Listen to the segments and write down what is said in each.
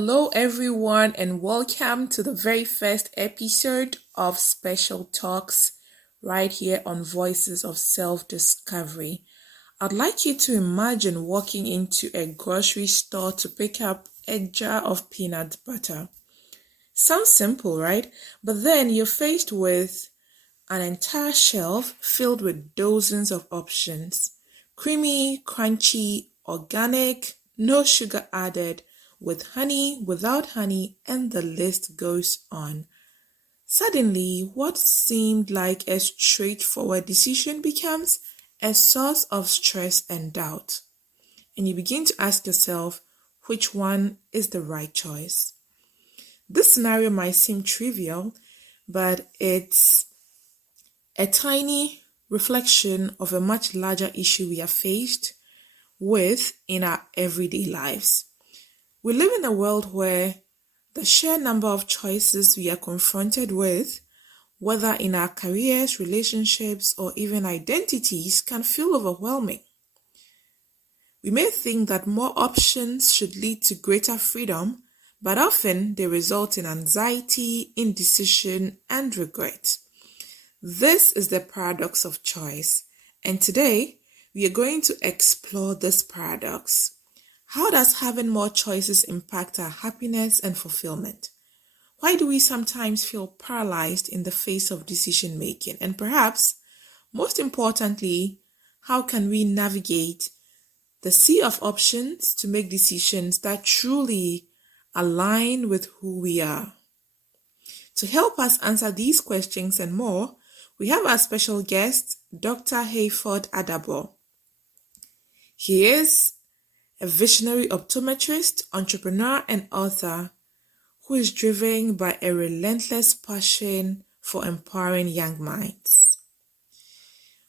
Hello, everyone, and welcome to the very first episode of Special Talks right here on Voices of Self-Discovery. I'd like you to imagine walking into a grocery store to pick up a jar of peanut butter. Sounds simple, right? But then you're faced with an entire shelf filled with dozens of options. Creamy, crunchy, organic, no sugar added, with honey, without honey, and the list goes on. Suddenly, what seemed like a straightforward decision becomes a source of stress and doubt. And you begin to ask yourself which one is the right choice. This scenario might seem trivial, but it's a tiny reflection of a much larger issue we are faced with in our everyday lives. We live in a world where the sheer number of choices we are confronted with, whether in our careers, relationships, or even identities, can feel overwhelming. We may think that more options should lead to greater freedom, but often they result in anxiety, indecision, and regret. This is the paradox of choice, and today we are going to explore this paradox. How does having more choices impact our happiness and fulfillment? Why do we sometimes feel paralyzed in the face of decision making? And perhaps, most importantly, how can we navigate the sea of options to make decisions that truly align with who we are? To help us answer these questions and more, we have our special guest, Dr. Hayford Adaboh. He is a visionary optometrist, entrepreneur, and author who is driven by a relentless passion for empowering young minds.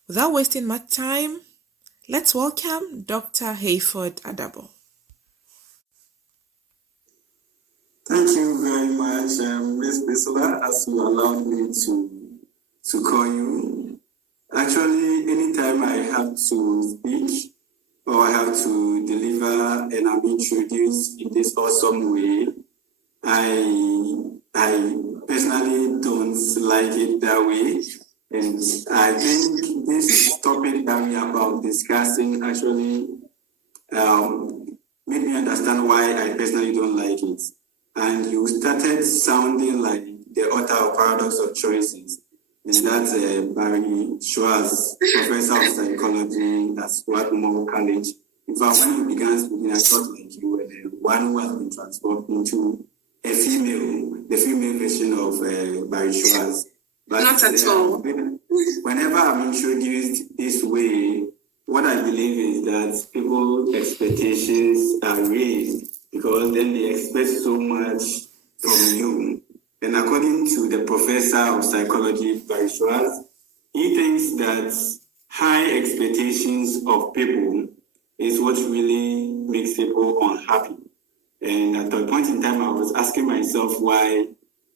Without wasting much time, let's welcome Dr. Hayford Adaboh. Thank you very much, Ms. Bissola, as you allowed me to call you. Actually, anytime I have to speak or I have to deliver and I'm introduced in this awesome way, I personally don't like it that way. And I think this topic that we are about discussing actually made me understand why I personally don't like it. And you started sounding like the author of Paradox of Choices. And that's Barry Schwartz, professor of psychology at Swarthmore College. In fact, when you began speaking, I thought like you were the one who has been transformed into the female version of Barry Schwartz. But not at all. Whenever I'm introduced this way, what I believe is that people's expectations are raised because then they expect so much from you. And according to the professor of psychology, Barry Schwartz, he thinks that high expectations of people is what really makes people unhappy. And at that point in time, I was asking myself why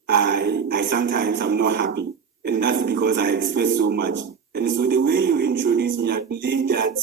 I sometimes am not happy. And that's because I expect so much. And so the way you introduce me, I believe that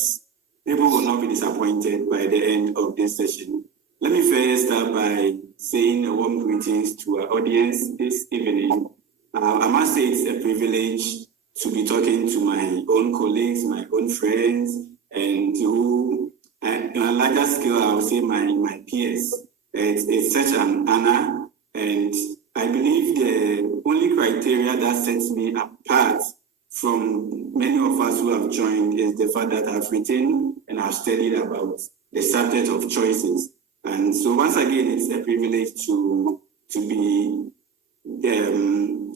people will not be disappointed by the end of this session. Let me first start by saying a warm greetings to our audience this evening. I must say it's a privilege to be talking to my own colleagues, my own friends, and who, on a larger scale, I would say my peers. It's such an honor, and I believe the only criteria that sets me apart from many of us who have joined is the fact that I've written and I've studied about the subject of choices. And so once again, it's a privilege to be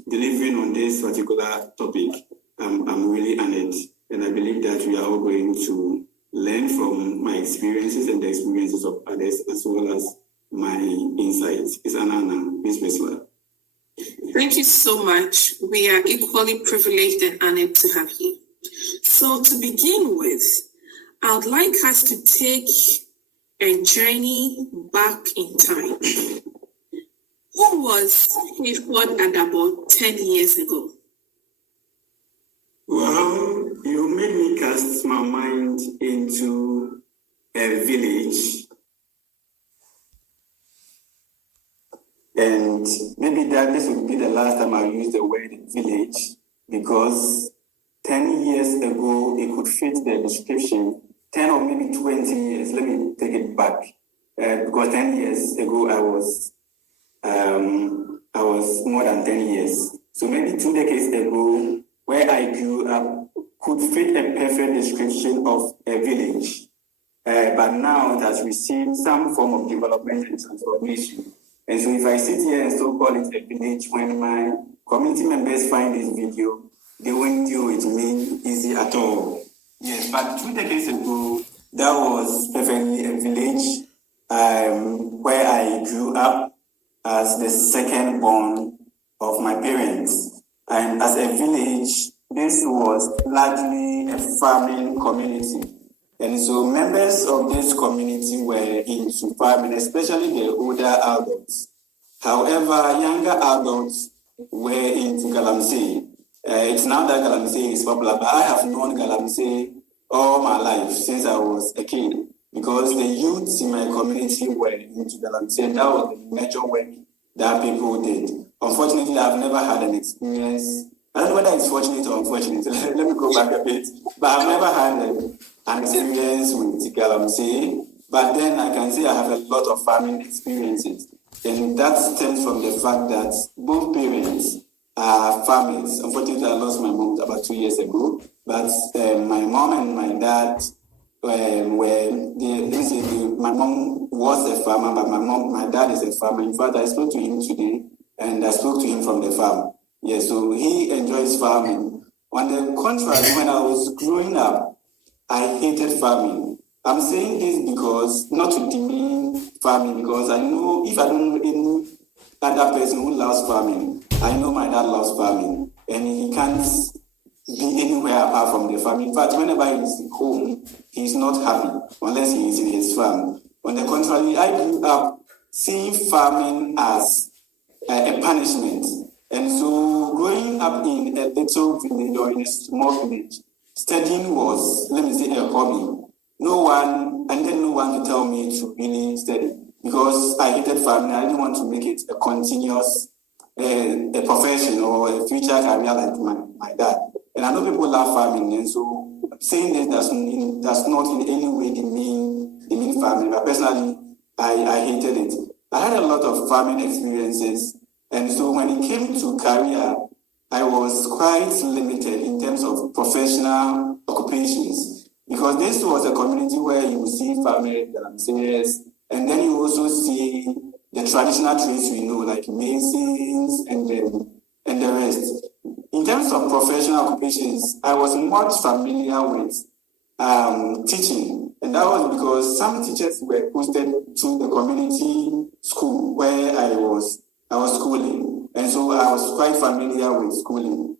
delivering on this particular topic. I'm really honored, and I believe that we are all going to learn from my experiences and the experiences of others, as well as my insights. It's an honor, Ms. Bissola. Thank you so much. We are equally privileged and honored to have you. So to begin with, I would like us to take a journey back in time. Who was Hayford Adaboh 10 years ago? Well, you made me cast my mind into a village And maybe that this would be the last time I use the word village, because 10 years ago it could fit the description. 10 or maybe 20 years, let me take it back. Because 10 years ago I was more than 10 years. So maybe 2 decades ago, where I grew up could fit a perfect description of a village. But now it has received some form of development and transformation. And so if I sit here and still call it a village, when my community members find this video, they won't deal with me easy at all. Yes, but 2 decades ago, that was perfectly a village where I grew up as the second born of my parents. And as a village, this was largely a farming community. And so members of this community were into farming, especially the older adults. However, younger adults were into galamsey. It's now that galamsey is popular, but I have known galamsey all my life since I was a kid, because the youths in my community were into galamsey. That was the major work that people did. Unfortunately, I've never had an experience. I don't know whether it's fortunate or unfortunate. Let me go back a bit. But I've never had an experience with galamsey. But then I can say I have a lot of farming experiences. And that stems from the fact that both parents are farmers. Unfortunately, I lost my mom about 2 years ago. But my mom and my dad my mom was a farmer, but my dad is a farmer. In fact, I spoke to him today, and I spoke to him from the farm. Yeah, so he enjoys farming. On the contrary, when I was growing up, I hated farming. I'm saying this because, not to demean farming, because I know if I don't know any other person who loves farming, I know my dad loves farming, and he can't be anywhere apart from the farm. In fact, whenever he's home, he's not happy unless he is in his farm. On the contrary, I grew up seeing farming as a punishment. And so growing up in a little village or in a small village, studying was, let me say, a hobby. No one to tell me to really study, because I hated farming. I didn't want to make it a continuous a profession or a future career like my dad. And I know people love farming, and so saying this does not in any way demean farming. But personally, I hated it. I had a lot of farming experiences, and so when it came to career, I was quite limited in terms of professional occupations, because this was a community where you see farmers, and then you also see the traditional trades we know, like masons and the rest. In terms of professional occupations, I was much familiar with teaching, and that was because some teachers were posted to the community school where I was schooling, and so I was quite familiar with schooling.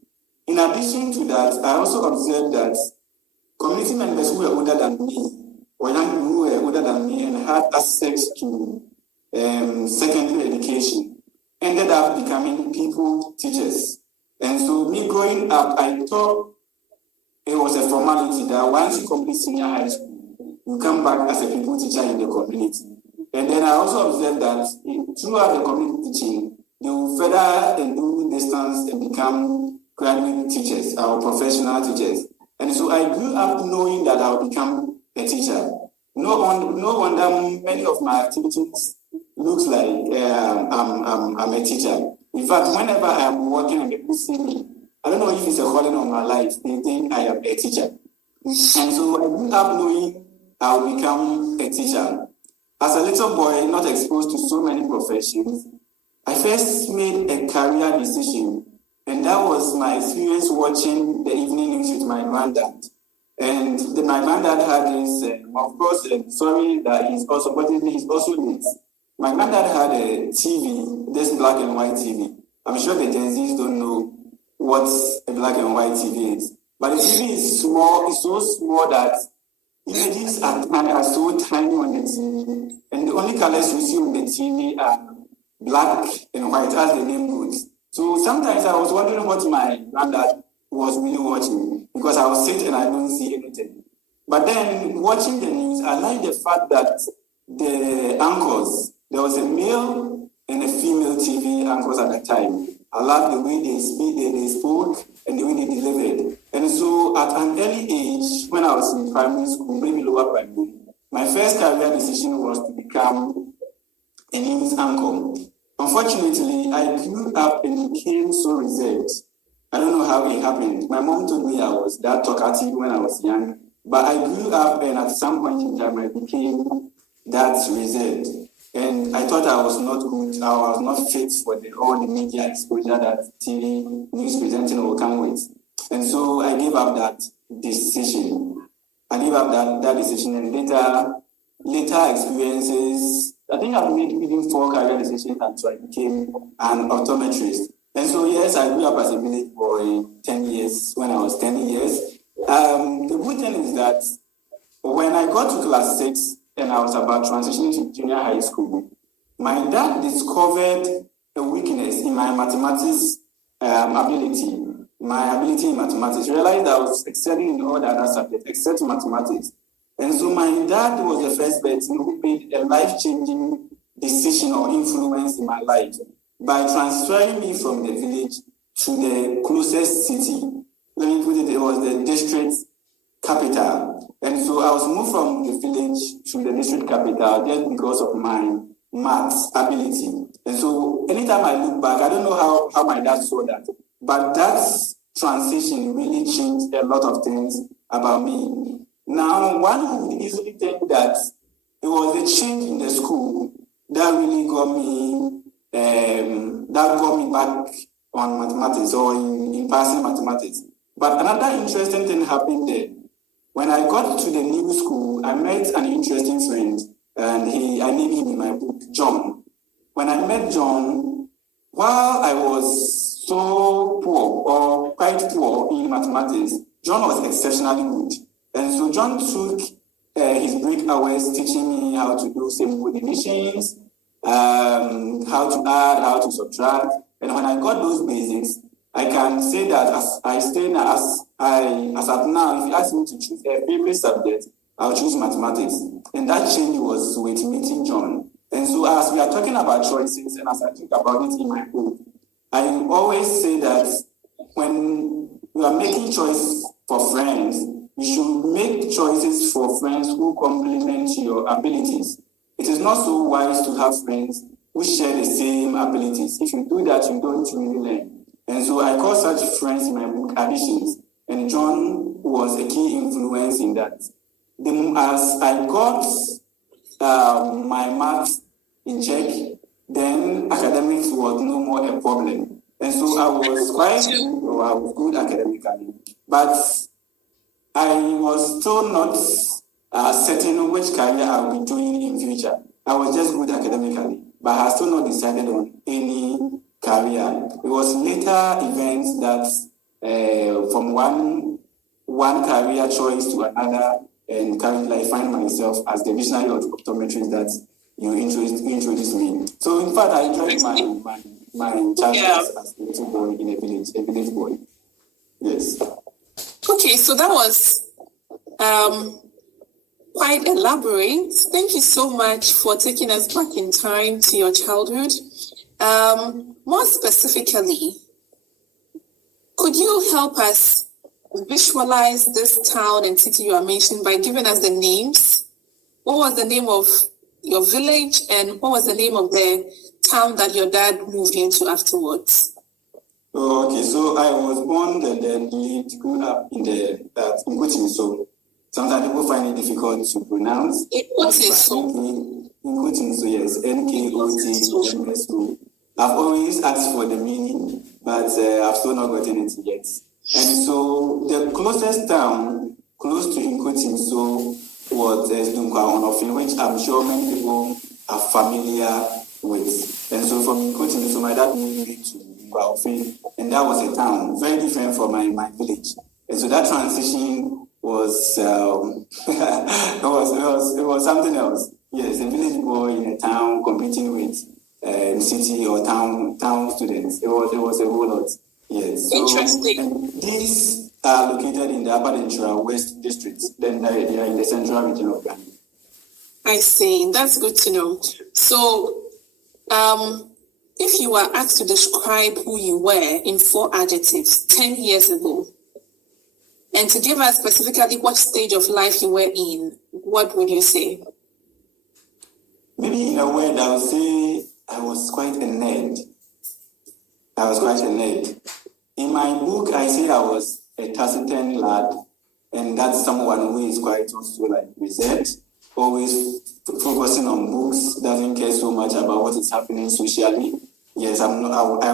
In addition to that, I also observed that community members who were older than me, or young who were older than me and had access to secondary education, ended up becoming people teachers. And so me growing up, I thought it was a formality that once you complete senior high school, you come back as a people teacher in the community. And then I also observed that throughout the community teaching, they will further and do distance and become graduate teachers or professional teachers. And so I grew up knowing that I would become a teacher. No wonder many of my activities looks like I'm a teacher. In fact, whenever I am working and people see me, I don't know if it's a calling on my life, they think I am a teacher. And so I grew up knowing I will become a teacher. As a little boy, not exposed to so many professions, I first made a career decision, and that was my experience watching the evening news with my granddad. And my granddad had this, of course, sorry that he's also, but he's also late. My granddad had a TV, this black and white TV. I'm sure the Gen Zs don't know what a black and white TV is. But the TV is small, it's so small that images are so tiny on the TV. And the only colors you see on the TV are black and white, as the name goes. So sometimes I was wondering what my granddad was really watching, because I was sitting and I don't see anything. But then watching the news, I like the fact that the anchors, there was a male and the female TV anchors at that time. I loved the way they spoke and the way they delivered. And so at an early age, when I was in primary school, maybe lower primary, my first career decision was to become a news anchor. Unfortunately, I grew up and became so reserved. I don't know how it happened. My mom told me I was that talkative when I was young, but I grew up and at some point in time I became that reserved. And I thought I was not good, I was not fit for all the media exposure that TV news presenting will come with. And so I gave up that decision. That decision, and later experiences, I think I've made even 4 career decisions until I became an optometrist. And so yes, I grew up as a village boy 10 years, when I was 10 years. The good thing is that when I got to class 6, and I was about transitioning to junior high school, my dad discovered a weakness in my mathematics ability. My ability in mathematics. Realized I was excelling in all the other subjects except mathematics. And so my dad was the first person who made a life-changing decision or influence in my life by transferring me from the village to the closest city. Let me put it was the district capital. And so I was moved from the village to the district capital just because of my maths ability. And so anytime I look back, I don't know how my dad saw that, but that transition really changed a lot of things about me. Now, one would easily think that it was the change in the school that really got me back on mathematics or in passing mathematics. But another interesting thing happened there. When I got to the new school, I met an interesting friend, and I named him in my book, John. When I met John, while I was so poor or quite poor in mathematics, John was exceptionally good. And so John took his break hours teaching me how to do simple divisions, how to add, how to subtract. And when I got those basics, I can say that as at now, if you ask me to choose a favorite subject, I'll choose mathematics. And that change was with meeting John. And so as we are talking about choices, and as I think about it in my book, I always say that when you are making choices for friends, you should make choices for friends who complement your abilities. It is not so wise to have friends who share the same abilities. If you do that, you don't really learn. And so I call such friends in my book additions. And John was a key influence in that. As I got my maths in check, then academics was no more a problem. And so I was good academically. But I was still not certain which career I would be doing in future. I was just good academically, but I had still not decided on any career. It was later events that from one career choice to another, and currently I find myself as the visionary of optometrist that you introduced me. So in fact, I enjoyed my childhood as a little boy in a village boy. Yes. Okay, so that was quite elaborate. Thank you so much for taking us back in time to your childhood. More specifically, could you help us visualize this town and city you are mentioning by giving us the names? What was the name of your village, and what was the name of the town that your dad moved into afterwards? Okay, so I was born and then grew up in Nkotin. So sometimes people find it difficult to pronounce. Nkotin, so yes, Nkotin. I've always asked for the meaning, but I've still not gotten it yet. And so the closest town close to Nkotin so was Dunkwa Onofin, which I'm sure many people are familiar with. And so from Nkotin, so my dad moved me to Dunkwa Onofin, and that was a town very different from my village. And so that transition was it was something else. Yes, a village boy in a town competing with city or town students. It was a whole lot. Yes. So, interesting. These are located in the Upper Dentra West District. Then they are in the central region of Ghana. I see. That's good to know. So, if you were asked to describe who you were in 4 adjectives 10 years ago, and to give us specifically what stage of life you were in, what would you say? Maybe in a word, I would say I was quite a nerd. In my book, I say I was a taciturn lad, and that's someone who is quite also like reserved, always focusing on books, doesn't care so much about what is happening socially. Yes, I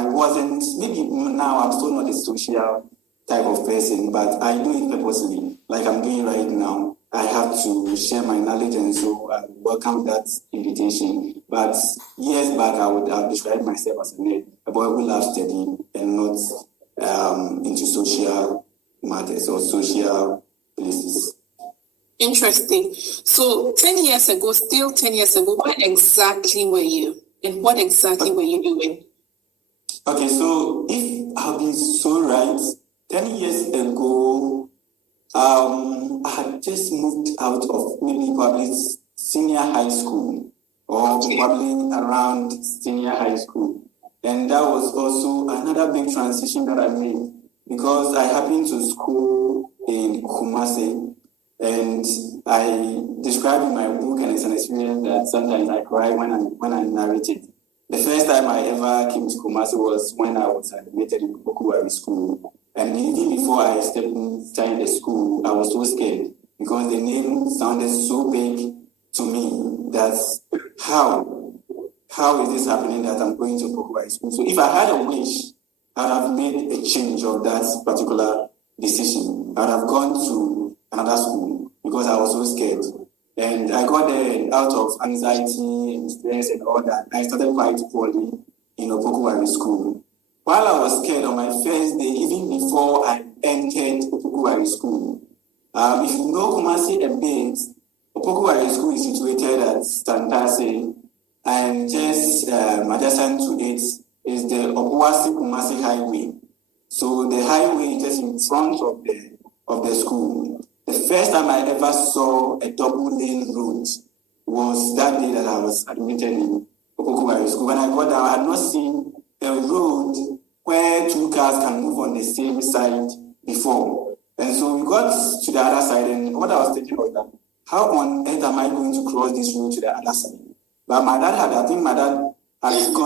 wasn't, maybe now I'm still not a social type of person, but I do it purposely, like I'm doing right now. I have to share my knowledge, and so I welcome that invitation. But years back, I would have described myself as a nerd, a boy who loves studying and not into social matters or social places. Interesting. So 10 years ago, still 10 years ago, where exactly were you? And what exactly were you doing? Okay, so if I'll be so right, 10 years ago, I had just moved out of maybe probably senior high school or probably around senior high school. And that was also another big transition that I made because I happened to school in Kumasi, and I describe in my book, and it's an experience that sometimes I cry when I narrate it. The first time I ever came to Kumasi was when I was admitted in Okuwari school. And even before I stepped inside the school, I was so scared because the name sounded so big to me that how is this happening that I'm going to Okuwari school? So if I had a wish, I would have made a change of that particular decision. I would have gone to another school because I was so scared. And I got there out of anxiety and stress and all that. I started quite poorly in Okuwari school. While I was scared on my first day, even before I entered Okuwari school, if you know Kumasi a bit, Okuwari school is situated at Stantase, and just adjacent to it is the Obuasi-Kumasi highway. So the highway is just in front of the school. The first time I ever saw a double lane road was that day that I was admitted in Okuwari school. When I got there, I had not seen a road where 2 cars can move on the same side before. And so we got to the other side, and what I was thinking was that, how on earth am I going to cross this road to the other side? But my dad had gone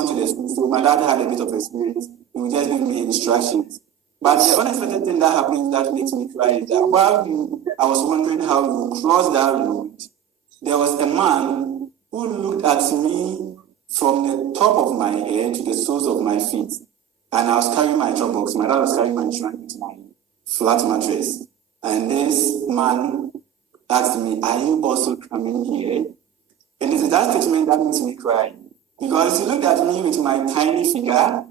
to the school, so my dad had a bit of experience. He would just give me instructions. But the unexpected thing that happened that makes me cry is that while I was wondering how you cross that road, there was a man who looked at me from the top of my head to the soles of my feet. And I was carrying my drop box. My dad was carrying my trunk with my flat mattress. And this man asked me, "Are you also coming here?" And it's that statement that makes me cry. Because he looked at me with my tiny figure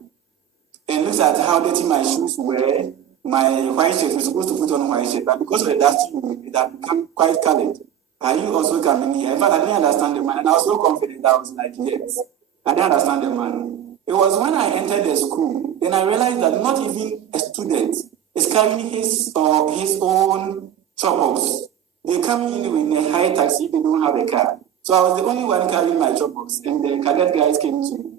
and looked at how dirty my shoes were, my white shirt. We're supposed to put on white shirt, but because of the dusty, it had become quite colored. "Are you also coming here?" In fact, I didn't understand the man. And I was so confident. I was like, yes. I didn't understand the man. It was when I entered the school, then I realized that not even a student is carrying his own chop-box. They come in with a high taxi if they don't have a car. So I was the only one carrying my chop-box, and the cadet guys came to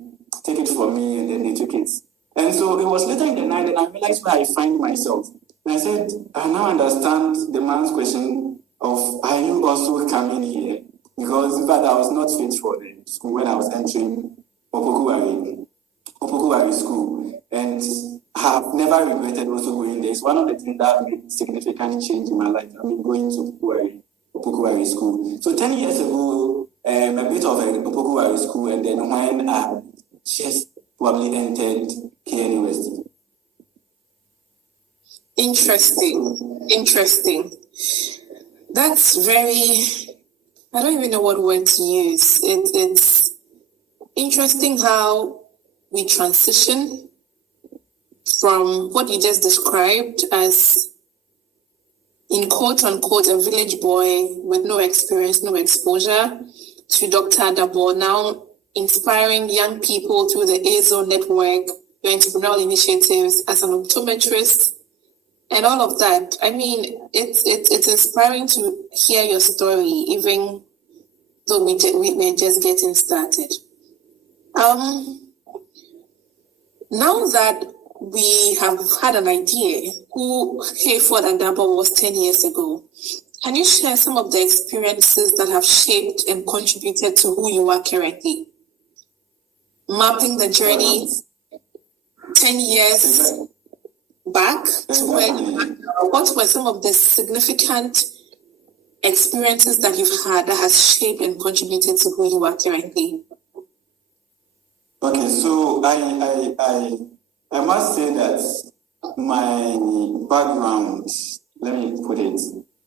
take it from me, and then they took it. And so it was later in the night that I realized where I find myself. And I said, I now understand the man's question of, "Are you also coming here?" Because in fact, I was not fit for the school when I was entering Opokuwari school. And I have never regretted also going there. It's one of the things that made significant change in my life. I mean, going to Opokuwari school. So 10 years ago, a bit of a Opokuwari school, and then when I just probably entered K University. Interesting. That's very, I don't even know what word to use. It's interesting how we transition from what you just described as, in quote unquote, a village boy with no experience, no exposure, to Dr. Adaboh, now inspiring young people through the AZO network, your entrepreneurial initiatives as an optometrist, and all of that. I mean, it's inspiring to hear your story, even though we're just getting started. Now that we have had an idea who Hayford Adaboh was 10 years ago, can you share some of the experiences that have shaped and contributed to who you are currently? Mapping the journey 10 years back to where you are now. What were some of the significant experiences that you've had that has shaped and contributed to who you are currently? Okay, so I must say that my background, let me put it,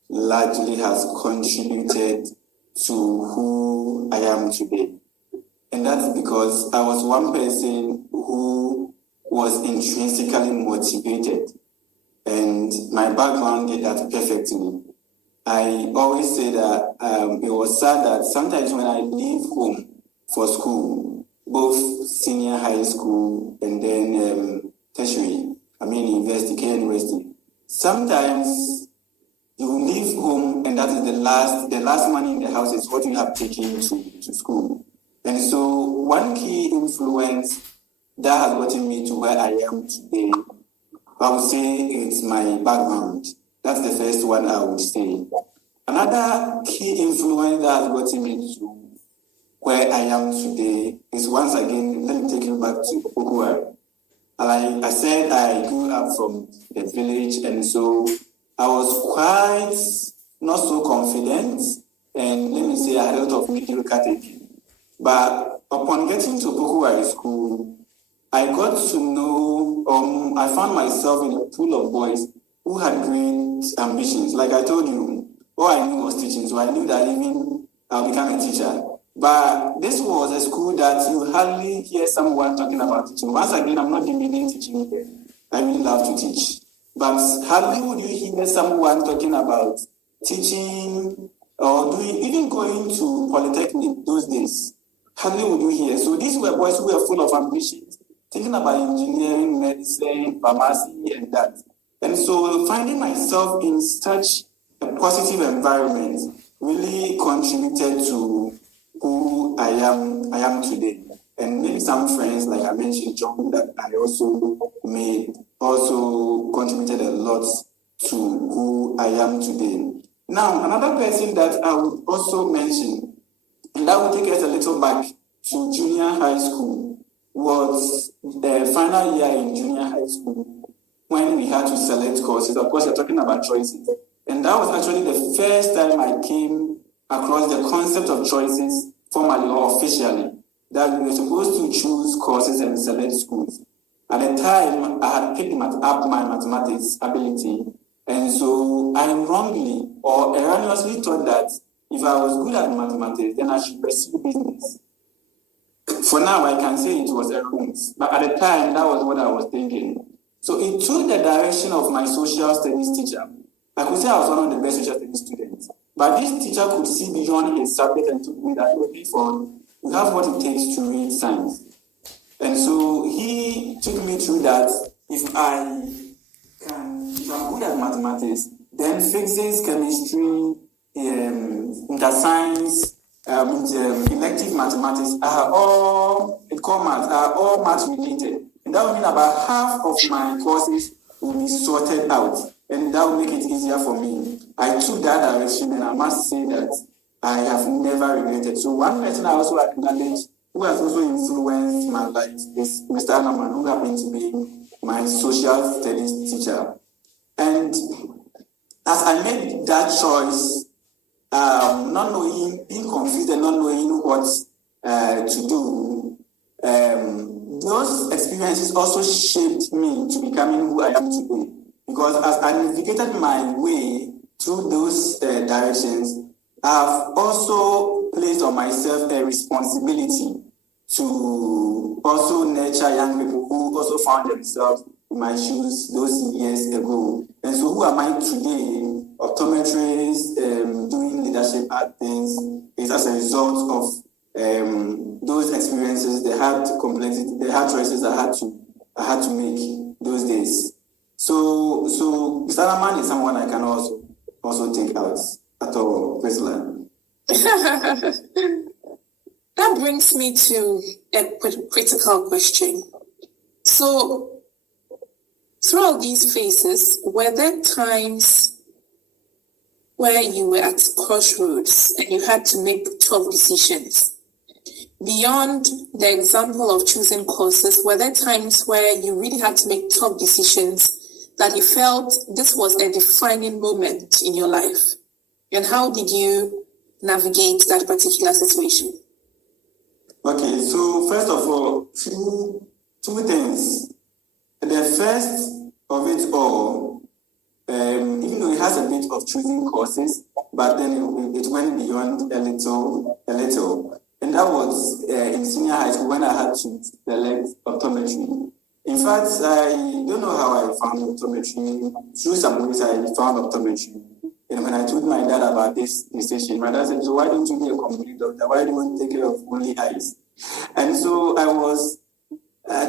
largely has contributed to who I am today. And that's because I was one person who was intrinsically motivated, and my background did that perfectly. I always say that it was sad that sometimes when I leave home for school, both senior high school and then tertiary, university, sometimes you leave home and that is the last money in the house is what you have taken to school. And so one key influence that has gotten me to where I am today, I would say it's my background. That's the first one I would say. Another key influence that has gotten me to where I am today is, once again, let me take you back to Okuwari. Like I said, I grew up from the village, and so I was quite not so confident, and let me say I had a lot of mediocre thinking. But upon getting to Okuwari school, I got to know, I found myself in a pool of boys who had great ambitions. Like I told you, all I knew was teaching, so I knew that even I'll become a teacher. But this was a school that you hardly hear someone talking about teaching. Once again, I'm not demeaning teaching here. I really love to teach. But hardly would you hear someone talking about teaching or even going to polytechnic those days. Hardly would you hear. So these were boys who were full of ambitions, thinking about engineering, medicine, pharmacy, and that. And so finding myself in such a positive environment really contributed to who I am today. And maybe some friends, like I mentioned, John, that I also made, also contributed a lot to who I am today. Now, another person that I would also mention, and that would take us a little back to junior high school, was the final year in junior high school when we had to select courses. Of course, you're talking about choices. And that was actually the first time I came across the concept of choices formally or officially, that we were supposed to choose courses and select schools. At the time, I had picked up my mathematics ability, and so I wrongly or erroneously thought that if I was good at mathematics, then I should pursue business. For now, I can say it was erroneous, but at the time, that was what I was thinking. So it took the direction of my social studies teacher. I could say I was one of the best social studies students. But this teacher could see beyond his subject and told me that, you have what it takes to read science. And so he took me through that. If I'm good at mathematics, then physics, chemistry, science, elective mathematics are all math related. And that would mean about half of my courses will be sorted out. And that will make it easier for me. I took that direction, and I must say that I have never regretted. So one person I also acknowledge who has also influenced my life is Mr. Anaman, who happened to be my social studies teacher. And as I made that choice, not knowing, being confused and not knowing what to do, those experiences also shaped me to becoming who I am today. Because as I navigated my way through those directions, I've also placed on myself a responsibility to also nurture young people who also found themselves in my shoes those years ago. And so who am I today? Optometrists, doing leadership at things, is as a result of those experiences, the hard choices I had to make those days. So Mr. Alaman is someone I can also take out at all, personally. That brings me to a critical question. So, throughout these phases, were there times where you were at crossroads and you had to make tough decisions? Beyond the example of choosing courses, were there times where you really had to make tough decisions that you felt this was a defining moment in your life? And how did you navigate that particular situation? Okay, so first of all, two things. The first of it all, even though it has a bit of choosing courses, but then it went beyond a little. And that was in senior high school when I had to select optometry. In fact, I don't know how I found optometry. Through some ways, I found optometry. And when I told my dad about this decision, my dad said, so why don't you be a complete doctor? Why do you want to take care of only eyes? And so I was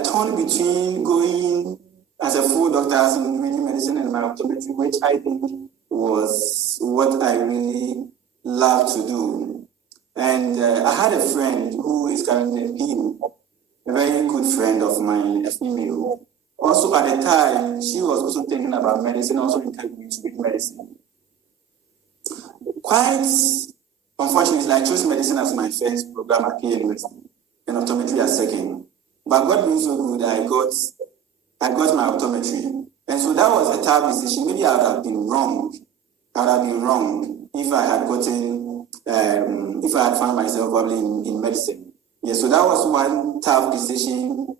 torn between going as a full doctor as in reading medicine and my optometry, which I think was what I really love to do. And I had a friend who is currently a PU, a very good friend of mine, a female. Also at the time, she was also thinking about medicine, also encouraged me to read medicine. Quite unfortunately, I chose medicine as my first program at university and optometry as second. But God being so good, I got my optometry. And so that was a tough decision. Maybe I would have been wrong. If I had if I had found myself probably in medicine. Yeah, so that was one tough decision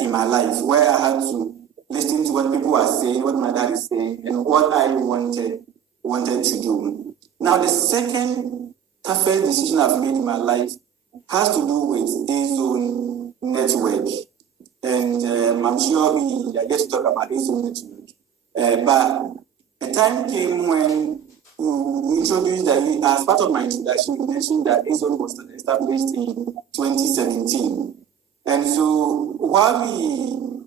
in my life where I had to listen to what people are saying, what my dad is saying, and what I wanted to do. Now, the second toughest decision I've made in my life has to do with A-Zone network. And I'm sure I get to talk about A-Zone network. But a time came when we introduced that as part of my introduction, we mentioned that A-Zone was established in 2017. And so while we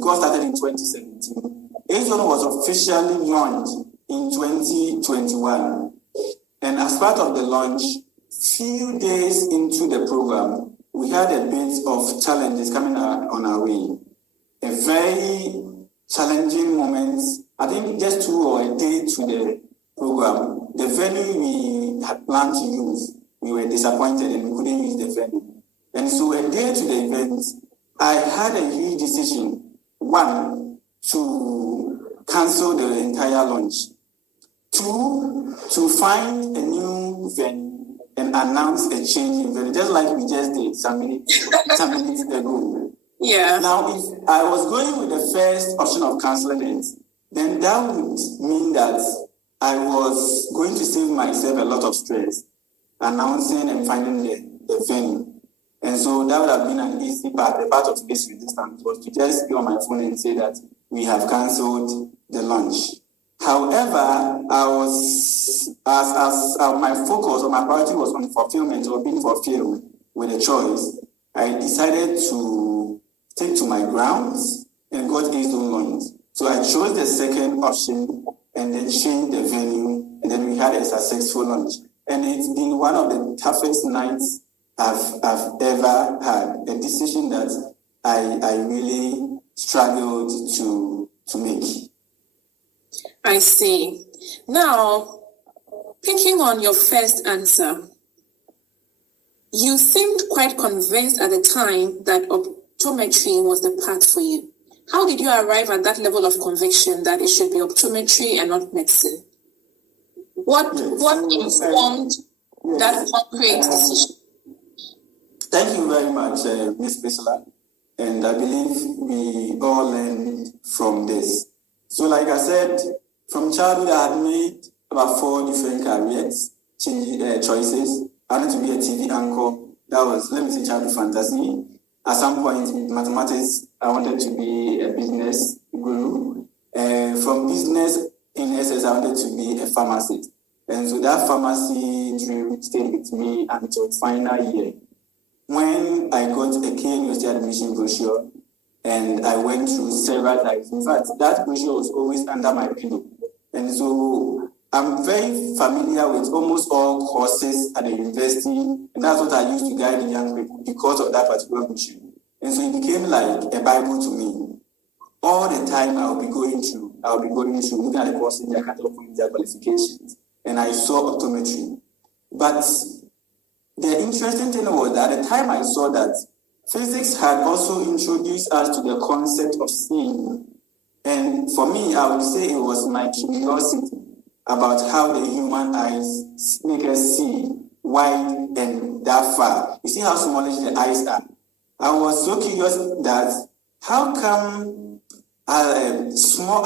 got started in 2017, A-Zone was officially launched in 2021. And as part of the launch, few days into the program, we had a bit of challenges coming on our way. A very challenging moment. I think just 2 or a day to the program, the venue we had planned to use, we were disappointed and we couldn't use the venue. And so a day to the event, I had a huge decision. One, to cancel the entire launch. 2, to find a new venue and announce a change in venue, just like we just did some minutes ago. Yeah. Now, if I was going with the first option of canceling it, then that would mean that I was going to save myself a lot of stress, announcing and finding the venue. And so that would have been an easy part. The part of this resistance was to just be on my phone and say that we have cancelled the launch. However, I was, as my focus or my priority was on fulfillment or being fulfilled with a choice, I decided to stick to my grounds and got A-Zone launch. So I chose the second option and then changed the venue, and then we had a successful launch. And it's been one of the toughest nights I've ever had, a decision that I really struggled to make. I see. Now, picking on your first answer, you seemed quite convinced at the time that optometry was the path for you. How did you arrive at that level of conviction that it should be optometry and not medicine? What informed that concrete decision? Thank you very much, Ms. Bisla. And I believe we all learned from this. So like I said, from childhood, I had made about 4 different careers, choices. I wanted to be a TV anchor. That was, let me say, childhood fantasy. At some point in mathematics, I wanted to be a business guru. From business in SS, I wanted to be a pharmacist. And so that pharmacy dream stayed with me until final year, when I got a K University admission brochure and I went through several times. In fact, that brochure was always under my pillow. And so I'm very familiar with almost all courses at the university, and that's what I used to guide the young people because of that particular brochure. And so it became like a Bible to me. All the time I'll be going through, looking at the courses, their cut-off points, their qualifications, and I saw optometry. But the interesting thing was that at the time I saw that physics had also introduced us to the concept of seeing. And for me, I would say it was my curiosity about how the human eyes make us see wide and that far. You see how smallish the eyes are. I was so curious that how come small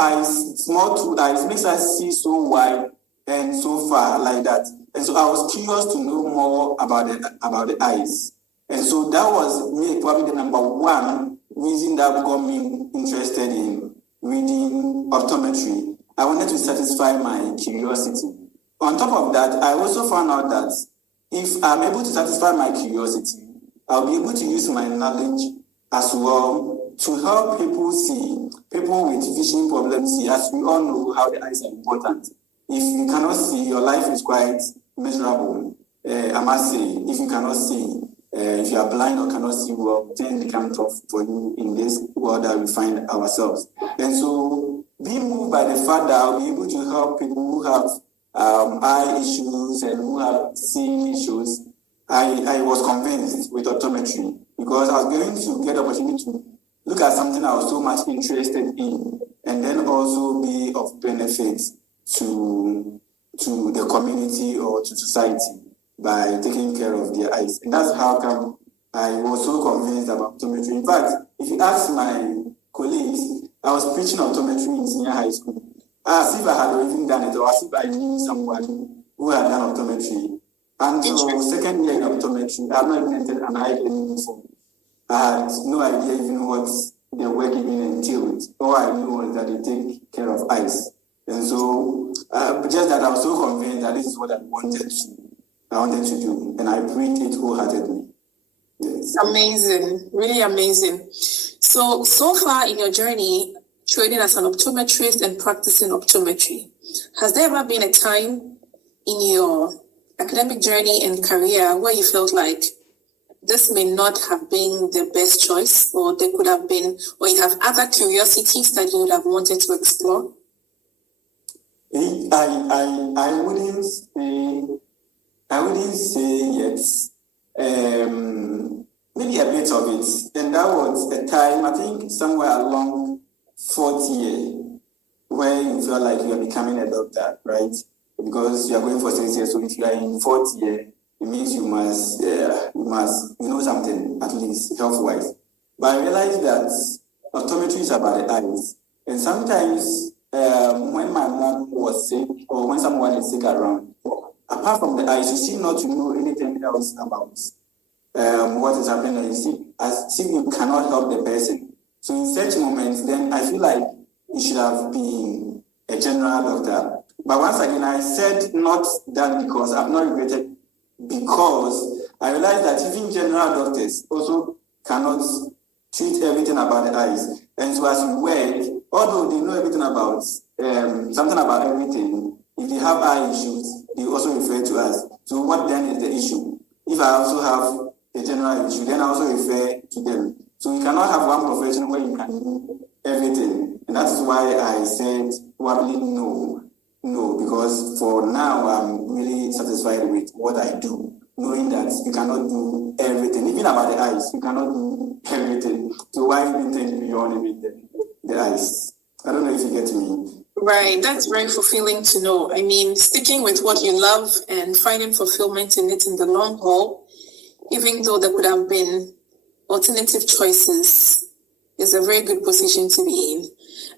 two eyes makes us see so wide and so far like that. And so I was curious to know more about the eyes. And so that was me, probably the number one reason that got me interested in reading optometry. I wanted to satisfy my curiosity. On top of that, I also found out that if I'm able to satisfy my curiosity, I'll be able to use my knowledge as well to help people see, people with vision problems see, as we all know how the eyes are important. If you cannot see, your life is quite miserable. I must say, if you cannot see, if you are blind or cannot see well, things become tough for you in this world that we find ourselves. And so, being moved by the fact that I'll be able to help people who have eye issues and who have seeing issues, I was convinced with optometry, because I was going to get the opportunity to look at something I was so much interested in, and then also be of benefit to the community or to society by taking care of their eyes. And that's how come I was so convinced about optometry. In fact, if you ask my colleagues, I was preaching optometry in senior high school, as if I had even done it, or as if I knew someone who had done optometry. And so second year in optometry, I have not even entered an eye clinic before. I had no idea even what the work even entailed. All I knew was that they take care of eyes. And so, just that I was so convinced that this is what I wanted to do, and I preached it wholeheartedly. Yes. Amazing, really amazing. So far in your journey, training as an optometrist and practicing optometry, has there ever been a time in your academic journey and career where you felt like this may not have been the best choice, or there could have been, or you have other curiosities that you would have wanted to explore? I wouldn't say yes. Maybe a bit of it. And that was a time, I think somewhere along fourth year, where you feel like you are becoming a doctor, right? Because you are going for 6 years. So if you are in fourth year, it means you must know something, at least health-wise. But I realized that optometry is about the eyes. And sometimes when my mom was sick, or when someone is sick around, apart from the eyes, you seem not to know anything else about what is happening. You see, as if you cannot help the person. So in such moments, then I feel like you should have been a general doctor. But once again, I said not that because I've not regretted, because I realized that even general doctors also cannot treat everything about the eyes. And so as we work, although they know everything about something about everything, if they have eye issues, they also refer to us. So what then is the issue? If I also have a general issue, then I also refer to them. So you cannot have one profession where you can do everything. And that's why I said probably no, because for now I'm really satisfied with what I do, knowing that you cannot do everything. Even about the eyes, you cannot do everything. So why even think beyond even the eyes? I don't know if you get me. Right, that's very fulfilling to know. I mean, sticking with what you love and finding fulfillment in it in the long haul, even though there could have been alternative choices, is a very good position to be in.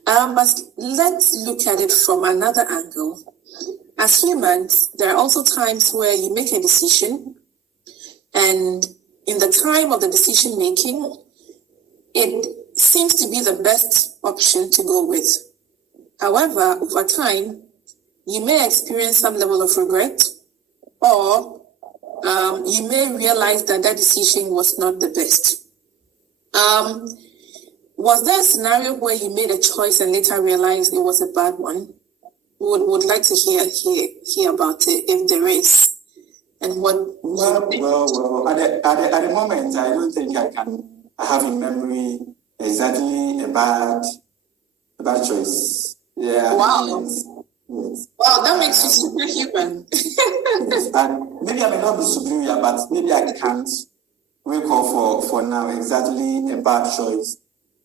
But let's look at it from another angle. As humans, there are also times where you make a decision, and in the time of the decision making, it seems to be the best option to go with. However, over time, you may experience some level of regret, or you may realize that decision was not the best. Was there a scenario where you made a choice and later realized it was a bad one? Would like to hear about it, if there is, and what. Well. At the moment, I don't think I I have in memory exactly a bad choice. Yeah. Wow. Yes. Wow, that makes you superhuman. Yes. And maybe I may not be superior, but maybe I can't recall for now exactly a bad choice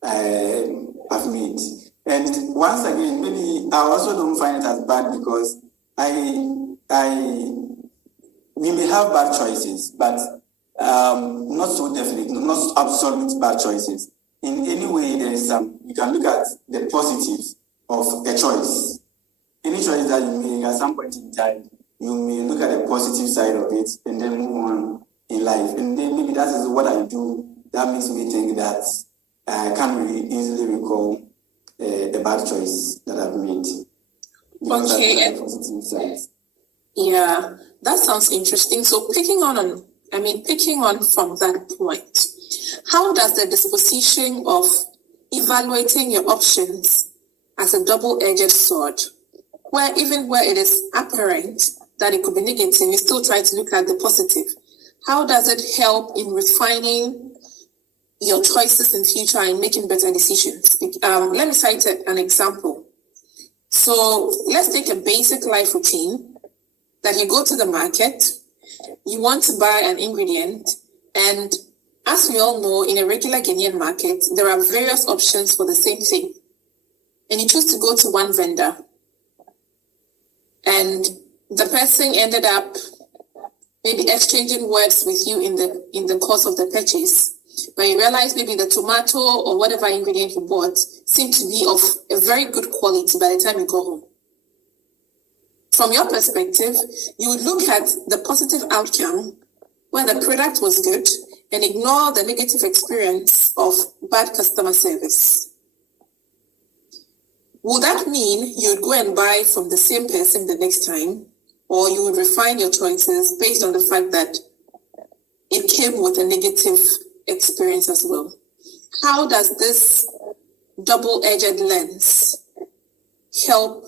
I've made. And once again, maybe I also don't find it as bad because we may have bad choices, but not so definite, not absolute bad choices. In any way, there is you can look at the positives of a choice. Any choice that you make at some point in time, you may look at the positive side of it and then move on in life. And then maybe that is what I do. That makes me think that I can't really easily recall a bad choice that I've made. Okay. Positive sides. Yeah, that sounds interesting. So picking on from that point, how does the disposition of evaluating your options as a double-edged sword, where it is apparent that it could be negative, you still try to look at the positive? How does it help in refining your choices in future and making better decisions? Let me cite an example. So let's take a basic life routine that you go to the market, you want to buy an ingredient, and as we all know, in a regular Ghanaian market, there are various options for the same thing. And you choose to go to one vendor, and the person ended up maybe exchanging words with you in the course of the purchase, but you realize maybe the tomato or whatever ingredient you bought seemed to be of a very good quality by the time you go home. From your perspective, you would look at the positive outcome where the product was good and ignore the negative experience of bad customer service. Would that mean you would go and buy from the same person the next time, or you would refine your choices based on the fact that it came with a negative experience as well? How does this double-edged lens help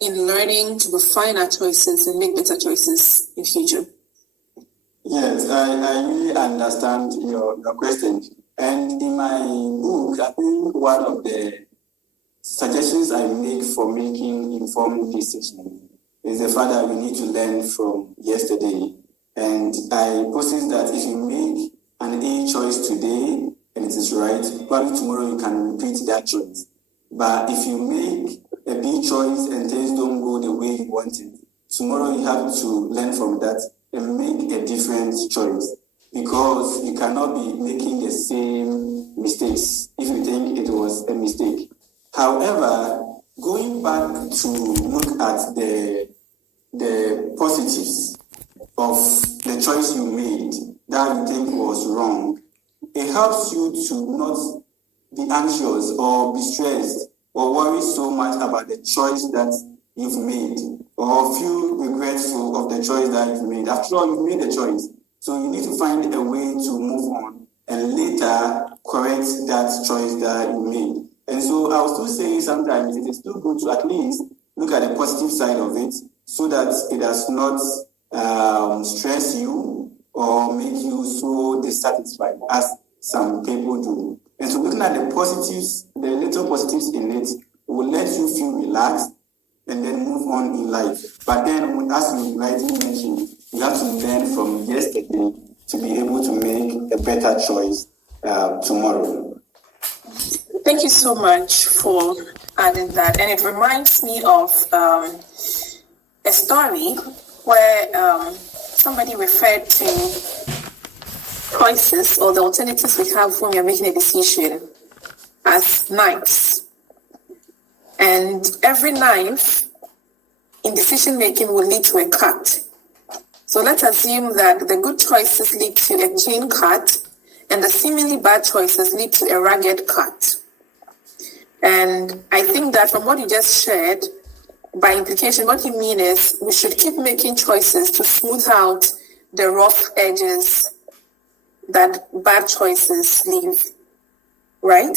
in learning to refine our choices and make better choices in future? Yes, I really understand your question. And in my book, I think one of the suggestions I make for making informed decisions is the fact that we need to learn from yesterday. And I posit that if you make an A choice today and it is right, probably tomorrow you can repeat that choice. But if you make a B choice and things don't go the way you want it, tomorrow you have to learn from that and make a different choice, because you cannot be making the same mistakes if you think it was a mistake. However, going back to look at the positives of the choice you made that you think was wrong, it helps you to not be anxious or be stressed or worry so much about the choice that you've made, or feel regretful of the choice that you've made. After all, you've made a choice. So you need to find a way to move on and later correct that choice that you made. And so I was still saying sometimes it is still good to at least look at the positive side of it so that it does not stress you or make you so dissatisfied as some people do. And so looking at the positives, the little positives in it will let you feel relaxed and then move on in life. But then, as you rightly mentioned, you have to learn from yesterday to be able to make a better choice tomorrow. Thank you so much for adding that. And it reminds me of a story where somebody referred to choices or the alternatives we have when we are making a decision as knives. And every knife in decision making will lead to a cut. So let's assume that the good choices lead to a clean cut and the seemingly bad choices lead to a ragged cut. And I think that from what you just shared, by implication, what you mean is we should keep making choices to smooth out the rough edges that bad choices leave, right?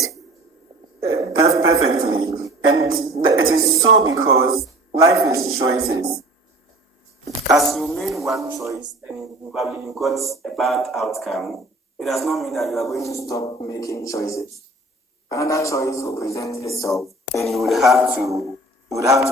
Perfectly. And it is so because life is choices. As you made one choice and probably you got a bad outcome, it does not mean that you are going to stop making choices. Another choice will present itself, and you would have to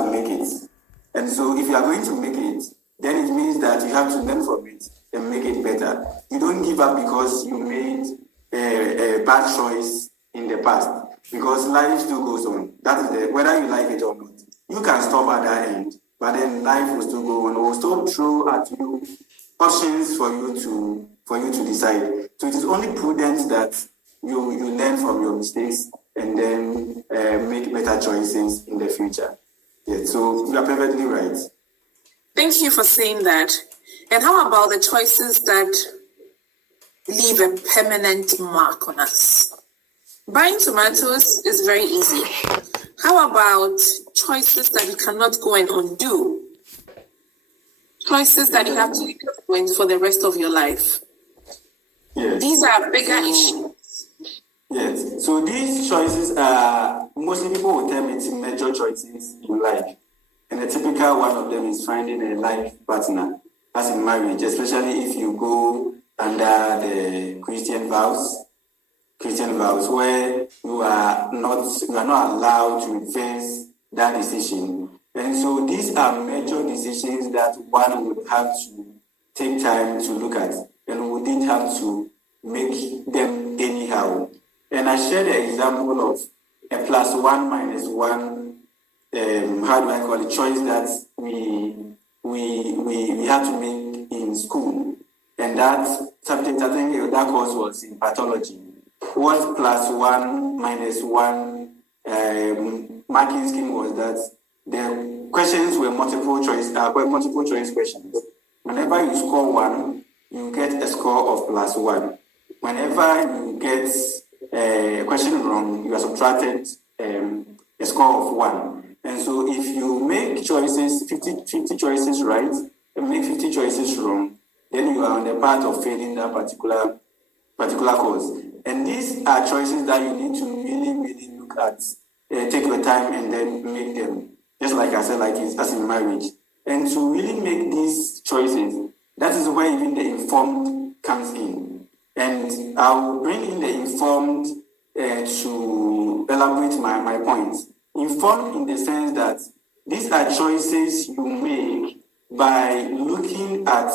make it. And so if you are going to make it, then it means that you have to learn from it and make it better. You don't give up because you made a bad choice in the past, because life still goes on. That is whether you like it or not. You can stop at that end, but then life will still go on. It will still throw at you options for you to decide. So it is only prudent that you learn from your mistakes and then make better choices in the future. Yeah, so you are perfectly right. Thank you for saying that. And how about the choices that leave a permanent mark on us? Buying tomatoes is very easy. How about choices that you cannot go and undo? Choices that you have to live for the rest of your life. Yes. These are bigger issues. Yes. So these choices are, mostly people will tell me it's major choices in life. And a typical one of them is finding a life partner, as in marriage, especially if you go under the Christian vows, where you are not allowed to reverse that decision. And so these are major decisions that one would have to take time to look at, and wouldn't have to make them anyhow. And I share the example of a plus one minus one, how do I call it, choice that we had to make in school. And that subject, I think that course was in pathology. What plus one minus one marking scheme was that the questions were multiple choice questions. Whenever you score one, you get a score of plus one. Whenever you get a question wrong, you are subtracted a score of one. And so if you make choices, 50 choices right, and make 50 choices wrong, then you are on the path of failing that particular course. And these are choices that you need to really look at, take your time and then make them. Just like I said, like it's as in marriage. And to really make these choices, that is where even the informed comes in. And I will bring in the informed to elaborate my points. Informed in the sense that these are choices you make by looking at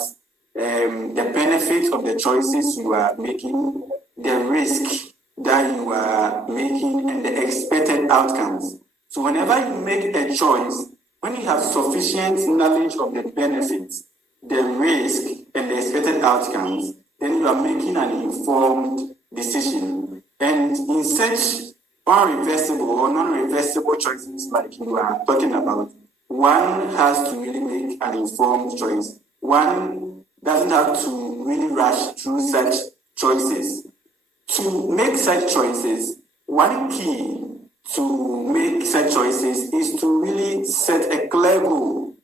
the benefits of the choices you are making, the risk that you are making, and the expected outcomes. So whenever you make a choice, when you have sufficient knowledge of the benefits, the risk, and the expected outcomes, then you are making an informed decision. And in such irreversible or non-reversible choices like you are talking about, one has to really make an informed choice. One doesn't have to really rush through such choices. To make such choices, one key to make such choices is to really set a clear goal.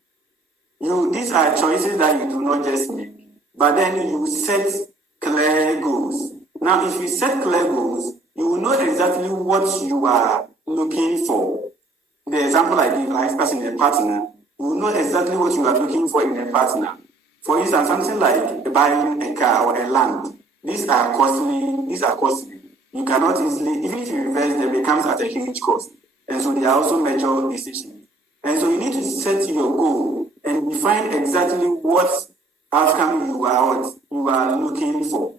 These are choices that you do not just make, but then you set clear goals. Now, if you set clear goals, you will know exactly what you are looking for. The example I give, like as in a partner, you will know exactly what you are looking for in a partner. For instance, something like buying a car or a land. These are costly. You cannot easily, even if you invest them, it comes at a huge cost. And so they are also major decisions. And so you need to set your goal and define exactly what outcome you are looking for.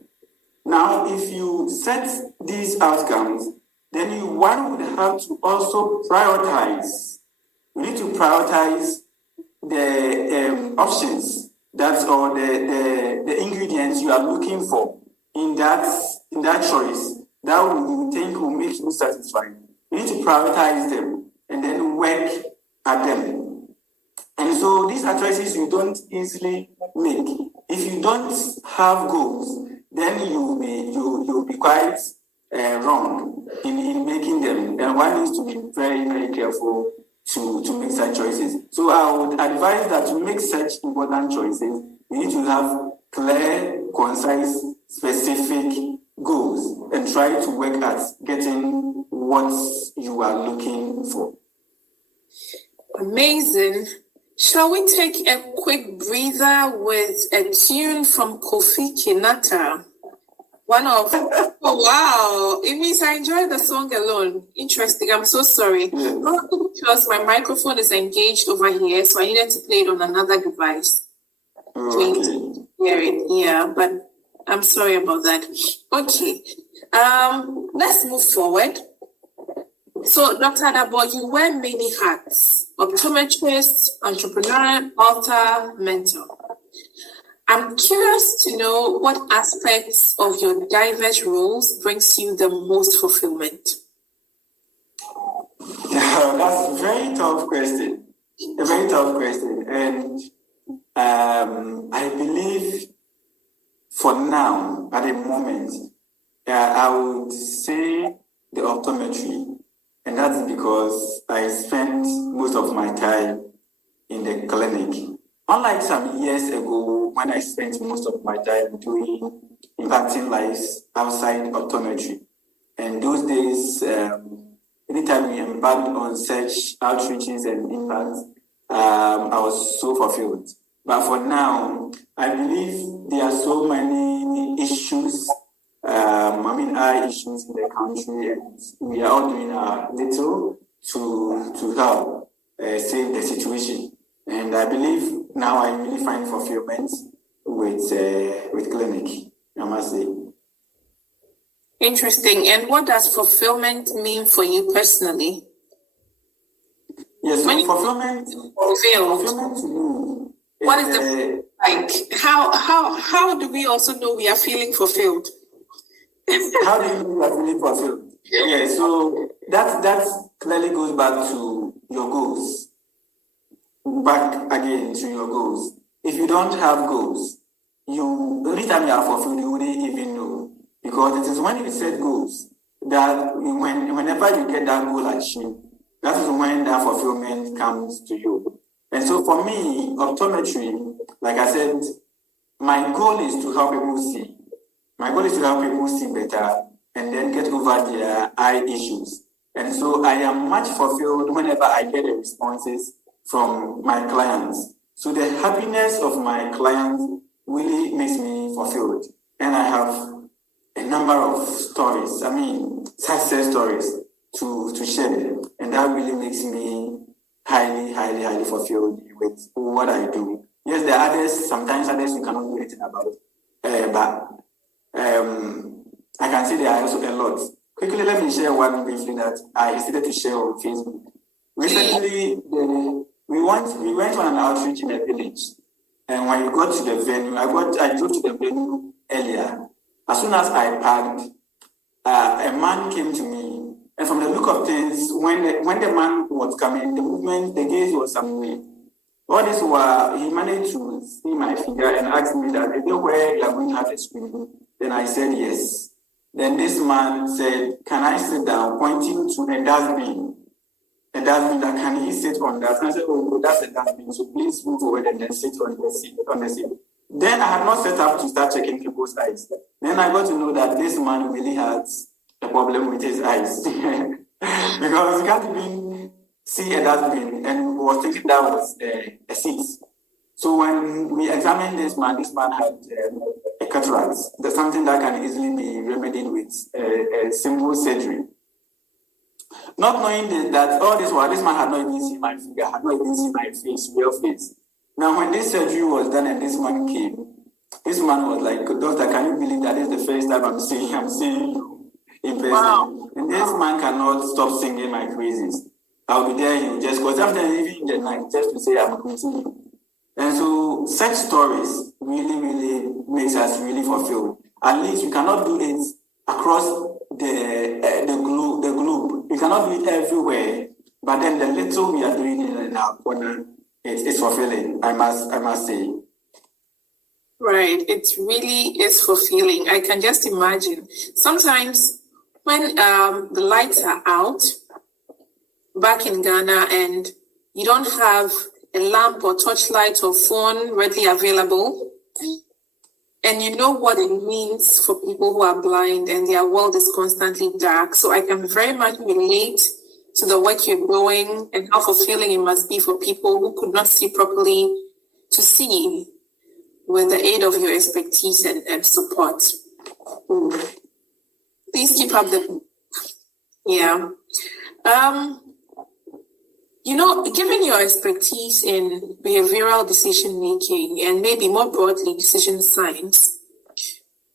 Now, if you set these outcomes, then one would have to also prioritize. You need to prioritize the options or the ingredients you are looking for in that choice that you think will make you satisfied. You need to prioritize them and then work at them. And so these are choices you don't easily make. If you don't have goals, then you'll be quite wrong in making them. And one needs to be very, very careful to make such choices. So I would advise that to make such important choices, you need to have clear, concise, specific goals and try to work at getting what you are looking for. Amazing. Shall we take a quick breather with a tune from Kofi Kinata? One of, oh wow, it means I enjoy the song alone. Interesting. I'm so sorry. Probably because my microphone is engaged over here, so I needed to play it on another device. Okay. Hear it. Yeah, but I'm sorry about that. Okay. Let's move forward. So, Dr. Adaboh, you wear many hats: optometrist, entrepreneur, author, mentor. I'm curious to know what aspects of your diverse roles brings you the most fulfillment. That's a very tough question. A very tough question. And I believe for now, at the moment, I would say the optometry. And that's because I spent most of my time in the clinic. Unlike some years ago, when I spent most of my time doing impacting lives outside optometry. And those days, anytime we embarked on such outreaches and impacts, I was so fulfilled. But for now, I believe there are so many issues, eye issues in the country, and we are all doing our little to help save the situation. And I believe now I really find fulfillment with clinic, I must say. Interesting. And what does fulfillment mean for you personally? Yes, When you fulfillment to me. What is the like? How do we also know we are feeling fulfilled? How do you know you are feeling fulfilled? Yeah, so that clearly goes back to your goals. Back again to your goals. If you don't have goals, every time you are fulfilled, you wouldn't even know. Because it is when you set goals that whenever you get that goal achieved, that is when that fulfillment comes to you. And so for me, optometry, like I said, my goal is to help people see. My goal is to help people see better and then get over their eye issues. And so I am much fulfilled whenever I get the responses from my clients. So the happiness of my clients really makes me fulfilled. And I have a number of stories, success stories to share. And that really makes me highly fulfilled with what I do. Yes, there are others, sometimes others you cannot do anything about. But I can say there are also a lot. Quickly, let me share one briefly that I decided to share on Facebook. Recently, we went on an outreach in a village. And when we got to the venue, I drove to the venue earlier. As soon as I parked, a man came to me. And from the look of things, when the man was coming, the movement, the gaze was somewhere. All this while, he managed to see my figure and asked me that, is there where you are going to have a screen? Then I said yes. Then this man said, can I sit down, pointing to a dustbin? A dustbin, that can he sit on that? And I said, oh, that's a dustbin, so please move forward and then sit on the seat. Then I had not set up to start checking people's eyes. Then I got to know that this man really has a problem with his eyes. Because he can't even see a dustbin, and was thinking that was a seat. So when we examined this man had a cataract. That's something that can easily be remedied with a simple surgery. Not knowing that all this while, this man had not even seen my figure, had not even seen my face, real face. Now, when this surgery was done and this man came, this man was like, doctor, can you believe that this is the first time I'm seeing you in person? Wow. And this man cannot stop singing my praises. I'll be there, he just, because sometimes even in the night, just to say I'm greeting you. And so such stories really makes us really fulfilled. At least we cannot do it across the globe. We cannot do it everywhere. But then the little we are doing in our corner, it's fulfilling, I must say. Right. It really is fulfilling. I can just imagine. Sometimes when the lights are out back in Ghana and you don't have a lamp or torchlight or phone readily available, and you know what it means for people who are blind and their world is constantly dark. So I can very much relate to the work you're doing and how fulfilling it must be for people who could not see properly to see with the aid of your expertise and support. Please keep up the. Yeah. Given your expertise in behavioral decision making and maybe more broadly decision science,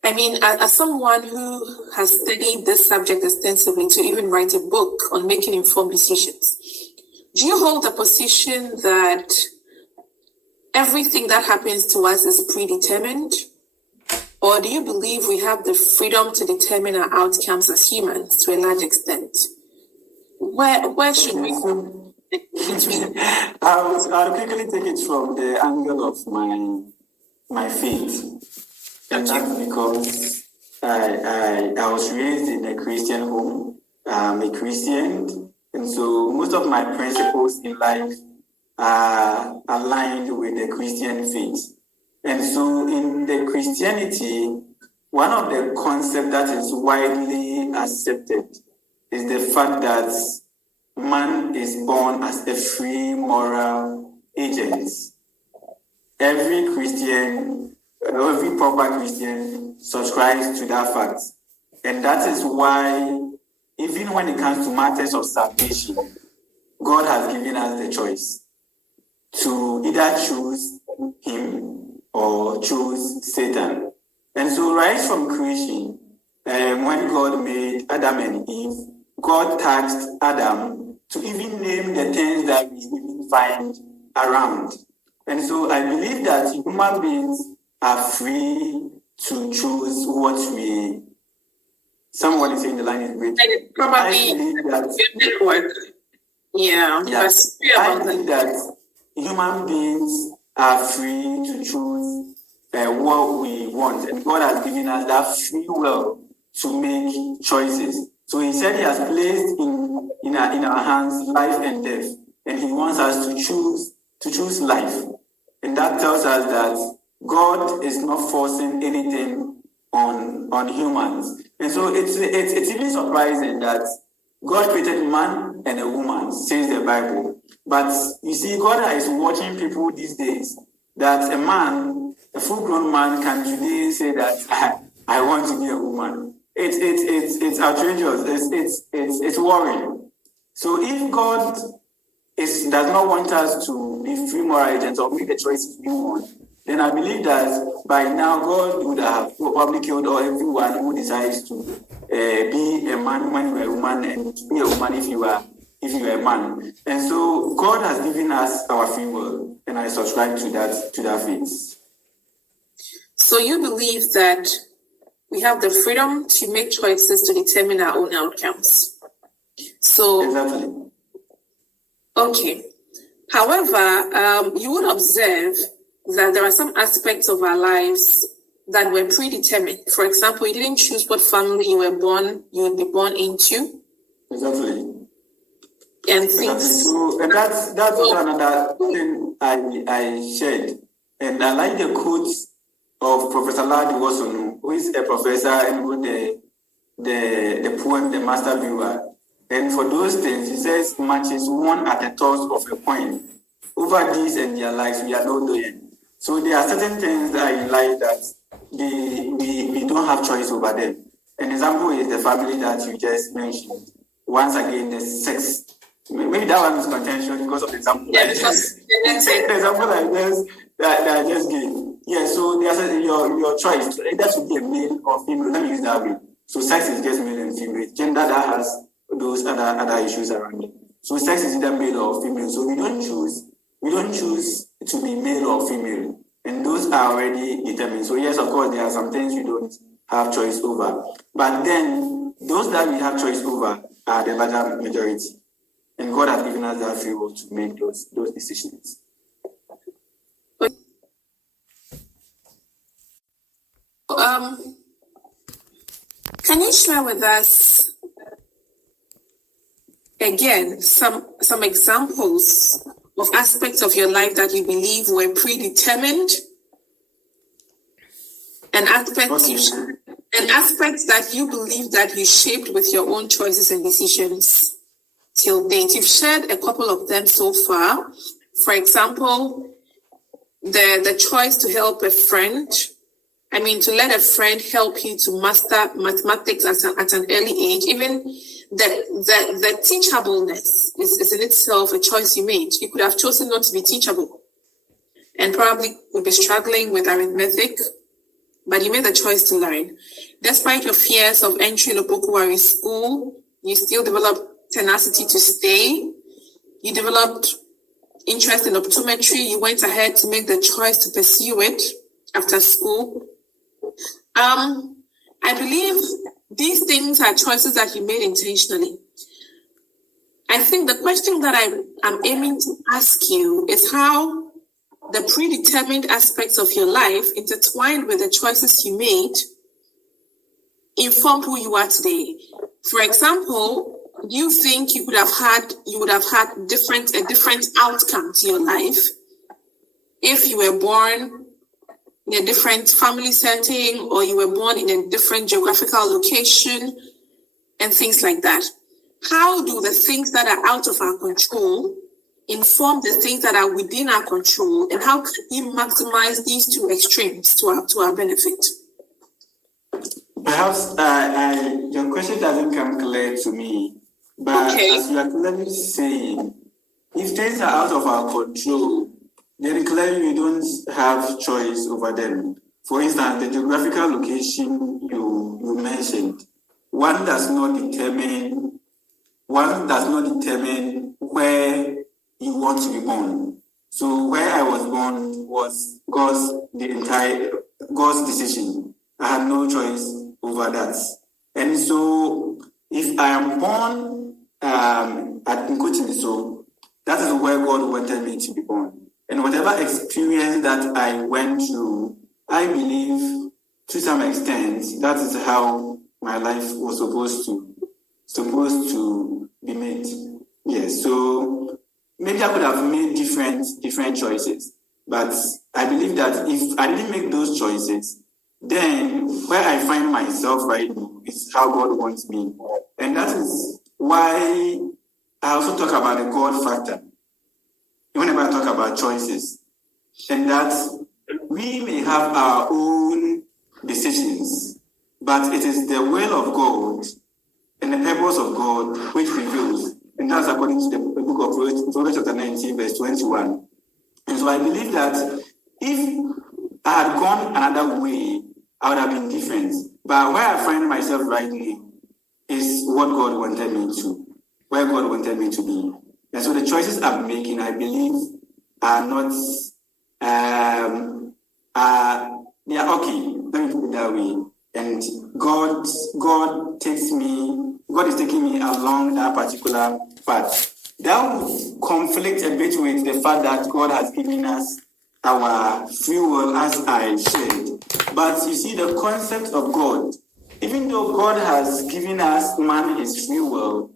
I mean, as someone who has studied this subject extensively to even write a book on making informed decisions, do you hold the position that everything that happens to us is predetermined? Or do you believe we have the freedom to determine our outcomes as humans to a large extent? Where should we go between? I'll quickly take it from the angle of my faith. And that's because I was raised in a Christian home. I'm a Christian. And so most of my principles in life are aligned with the Christian faith. And so in the Christianity, one of the concepts that is widely accepted is the fact that man is born as a free moral agent. Every Christian, every proper Christian subscribes to that fact. And that is why, even when it comes to matters of salvation, God has given us the choice to either choose him or choose Satan. And so right from creation, when God made Adam and Eve, God tasked Adam to even name the things that we even find around. And so I believe that human beings are free to choose what we... Someone is saying the line is great. Probably network. Yeah. Yes. I think that human beings are free to choose what we want. And God has given us that free will to make choices. So he said he has placed in our hands life and death. And he wants us to choose life. And that tells us that God is not forcing anything on humans. And so it's even surprising that God created man and a woman, says the Bible. But you see, God is watching people these days that a full-grown man can today say that I want to be a woman. It's outrageous. It's worrying. So if God does not want us to be free moral agents or make the choices we want, then I believe that by now God would have probably killed everyone who decides to be a man when you are a woman and to be a woman if you are a man. And so God has given us our free will, and I subscribe to that faith. So you believe that we have the freedom to make choices to determine our own outcomes. So Exactly. Okay. However, you would observe that there are some aspects of our lives that were predetermined. For example, you didn't choose what family you would be born into. Exactly. And things. So, and that's another thing I shared. And I like the quote of Professor Ladi Watson, who is a professor and wrote the poem, The Master Viewer. And for those things, he says, much is won at the toss of a coin. Over these and their lives, we are not doing. So there are certain things that I like that we don't have choice over them. An example is the family that you just mentioned. Once again, the sex. Maybe that one is contentious because of the example. Yeah, the example that I just gave. Yeah, so there's your choice. That should be a male or female. Let me use that way. So sex is just male and female. Gender that has those other issues around it. So sex is either male or female. So we don't choose to be male or female. And those are already determined. So yes, of course, there are some things we don't have choice over. But then those that we have choice over are the larger majority. And God has given us that free will to make those decisions. Can you share with us again some examples of aspects of your life that you believe were predetermined and aspects that you believe that you shaped with your own choices and decisions till date? You've shared a couple of them so far. For example, the choice to help a friend To let a friend help you to master mathematics at an early age, even the teachableness is in itself a choice you made. You could have chosen not to be teachable and probably would be struggling with arithmetic, but you made the choice to learn. Despite your fears of entering a Bokuwari school, you still developed tenacity to stay. You developed interest in optometry. You went ahead to make the choice to pursue it after school. I believe these things are choices that you made intentionally. I think the question that I'm aiming to ask you is how the predetermined aspects of your life intertwined with the choices you made informed who you are today. For example, do you think you would have had a different outcome to your life if you were born in a different family setting, or you were born in a different geographical location, and things like that? How do the things that are out of our control inform the things that are within our control, and how can we maximize these two extremes to our benefit? Perhaps your question doesn't come clear to me, but as you are clearly saying, if things are out of our control, then clearly we don't have choice over them. For instance, the geographical location you mentioned, one does not determine where you want to be born. So where I was born was God's decision. I had no choice over that. And so if I am born at Nkutimiso, that is where God wanted me to be born. And whatever experience that I went through, I believe to some extent that is how my life was supposed to be made. Yes, so maybe I could have made different choices, but I believe that if I didn't make those choices, then where I find myself right now is how God wants me. And that is why I also talk about the God factor whenever I talk about choices, and that we may have our own decisions, but it is the will of God and the purpose of God which reveals, and that's according to the book of Proverbs chapter 19, verse 21. And so I believe that if I had gone another way, I would have been different. But where I find myself right now is what God wanted me to, where God wanted me to be. And so the choices I'm making, I believe, are not, they are okay. Let me put it that way. And God is taking me along that particular path. That would conflict a bit with the fact that God has given us our free will, as I said. But you see, the concept of God, even though God has given us man his free will,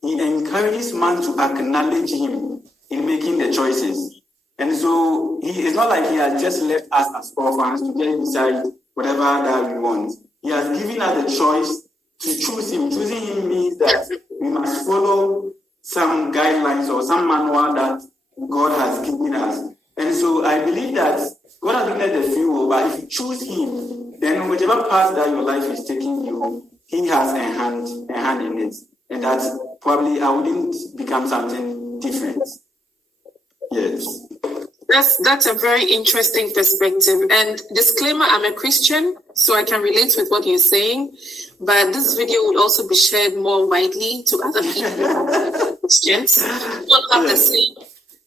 he encourages man to acknowledge him in making the choices. And so it's not like he has just left us as orphans to just decide whatever that we want. He has given us the choice to choose him. Choosing him means that we must follow some guidelines or some manual that God has given us. And so I believe that God has given us the free will, but if you choose him, then whichever path that your life is taking you, he has a hand in it. And that probably I wouldn't become something different. Yes. That's a very interesting perspective. And disclaimer, I'm a Christian, so I can relate with what you're saying. But this video would also be shared more widely to other people, Christians, who don't have the same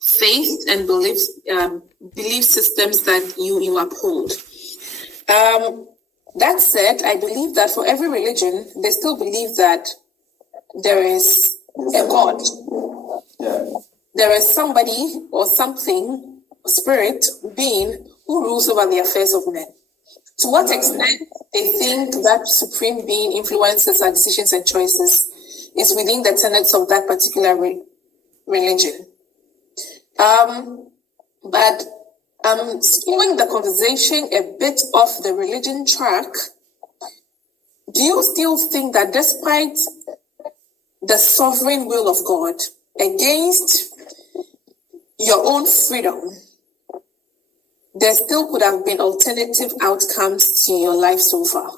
faith and belief systems that you uphold. That said, I believe that for every religion, they still believe that there is a God. Yeah. There is somebody or something, spirit, being, who rules over the affairs of men. To what extent they think that supreme being influences our decisions and choices is within the tenets of that particular religion. But skewing the conversation a bit off the religion track, do you still think that despite the sovereign will of God, against your own freedom, there still could have been alternative outcomes to your life so far?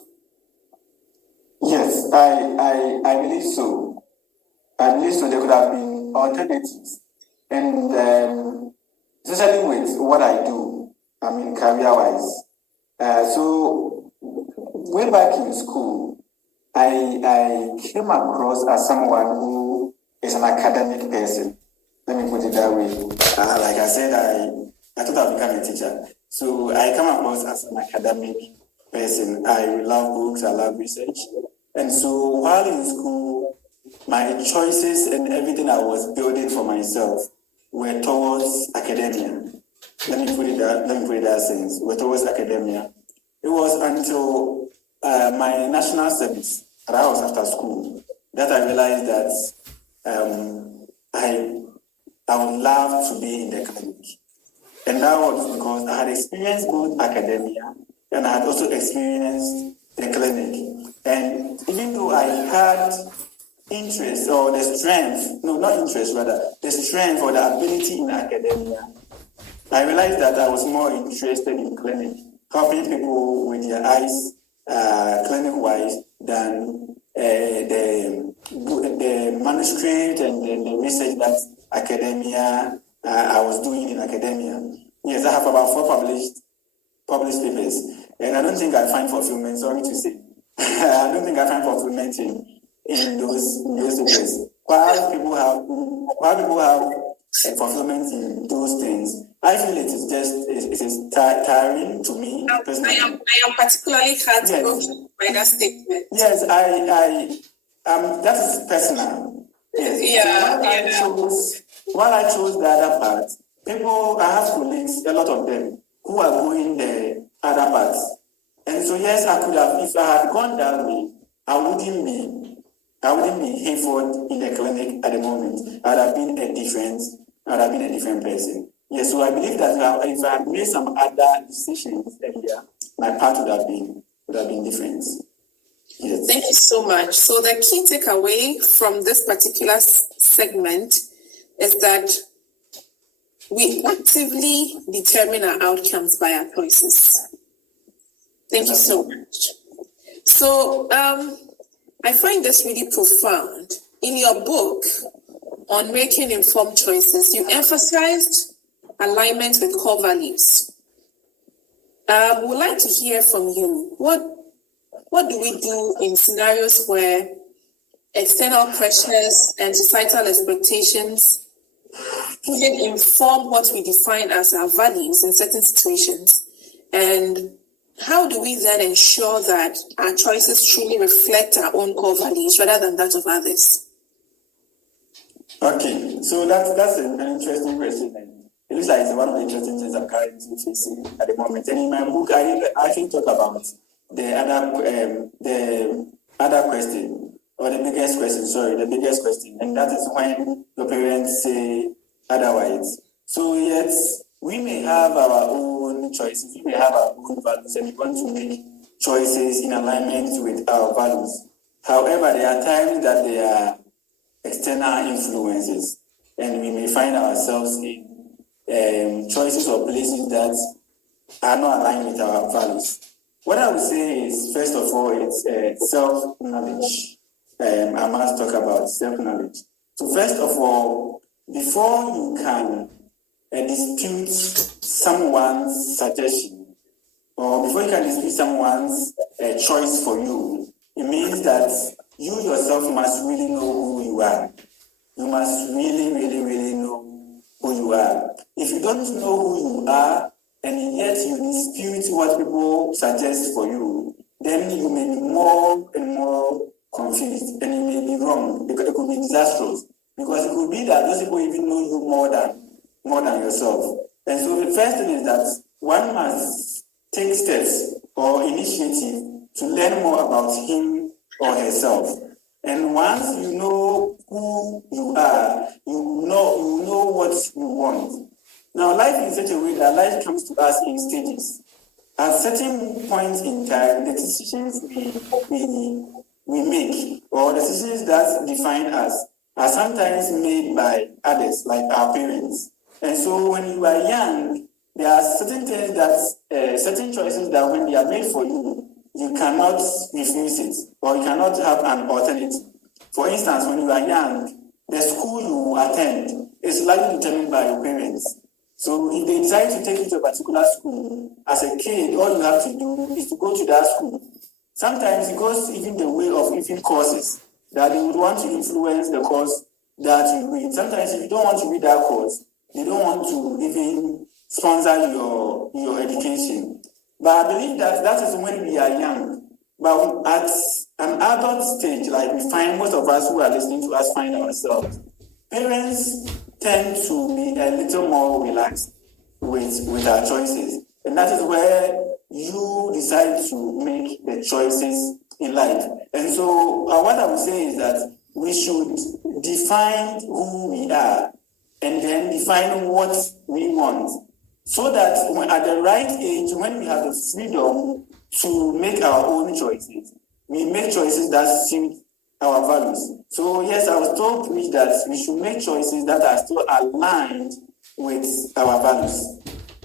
Yes, I believe so. I believe so. There could have been alternatives, and especially with what I do, I mean, career-wise. So way back in school, I came across as someone who is an academic person. Let me put it that way. Like I said, I thought I'd become a teacher. So I come across as an academic person. I love books, I love research. And so while in school, my choices and everything I was building for myself were towards academia. Let me put it that sense. Were towards academia. It was until my national service that I was after school that I realized that I would love to be in the clinic. And that was because I had experienced both academia and I had also experienced the clinic. And even though I had interest or the strength, no, not interest, rather, the strength or the ability in academia, I realized that I was more interested in clinic, helping people with their eyes clinic-wise than the manuscript and the research that academia I was doing in academia. Yes, I have about 4 published papers, and I don't think I find fulfillment. Sorry to say, I don't think I find fulfillment in those papers. While people have fulfillment in those things, I feel it is tiring to me personally. I am particularly heartbroken by that statement. Yes, that is personal. Yes. While I chose the other part, I have colleagues, a lot of them, who are going the other parts. And so yes, I could have, if I had gone that way, I wouldn't be Hayford in the clinic at the moment. I would have been a different person. Yes, so I believe that if I had made some other decisions earlier, my path would have been different. Yes. Thank you so much. So the key takeaway from this particular segment is that we actively determine our outcomes by our choices. Thank you so much. So I find this really profound. In your book on making informed choices, you emphasized alignment with core values. We would like to hear from you. What do we do in scenarios where external pressures and societal expectations even inform what we define as our values in certain situations? And how do we then ensure that our choices truly reflect our own core values rather than that of others? Okay, so that's an interesting question. It looks like it's one of the interesting things I'm currently facing at the moment. And in my book, I actually talk about the other question, or the biggest question, and that is when your parents say otherwise. So yes, we may have our own choices, we may have our own values, and we want to make choices in alignment with our values. However, there are times that there are external influences, and we may find ourselves in choices or places that are not aligned with our values. What I would say is, first of all, it's self-knowledge. I must talk about self-knowledge. So first of all, before you can dispute someone's suggestion, or before you can dispute someone's choice for you, it means that you yourself must really know who you are. You must really, really, really know who you are. If you don't know who you are, and yet you dispute what people suggest for you, then you may be more and more confused, and you may be wrong, because it could be disastrous. Because it could be that those people even know you more than yourself. And so the first thing is that one must take steps or initiative to learn more about him or herself. And once you know who you are, you know what you want. Now, life is such a way that life comes to us in stages. At certain points in time, the decisions we make, or decisions that define us, are sometimes made by others, like our parents. And so when you are young, there are certain things that, certain choices that when they are made for you, you cannot refuse it, or you cannot have an alternative. For instance, when you are young, the school you attend is largely determined by your parents. So if they decide to take you to a particular school, as a kid, all you have to do is to go to that school. Sometimes it goes even the way of even courses, that they would want to influence the course that you read. Sometimes if you don't want to read that course, they don't want to even sponsor your education. But I believe that is when we are young. But at an adult stage, like we find most of us who are listening to us find ourselves, parents tend to be a little more relaxed with our choices. And that is where you decide to make the choices in life. And so what I would say is that we should define who we are and then define what we want, so that at the right age, when we have the freedom to make our own choices, we make choices that suit our values. So yes, I was told that we should make choices that are still aligned with our values.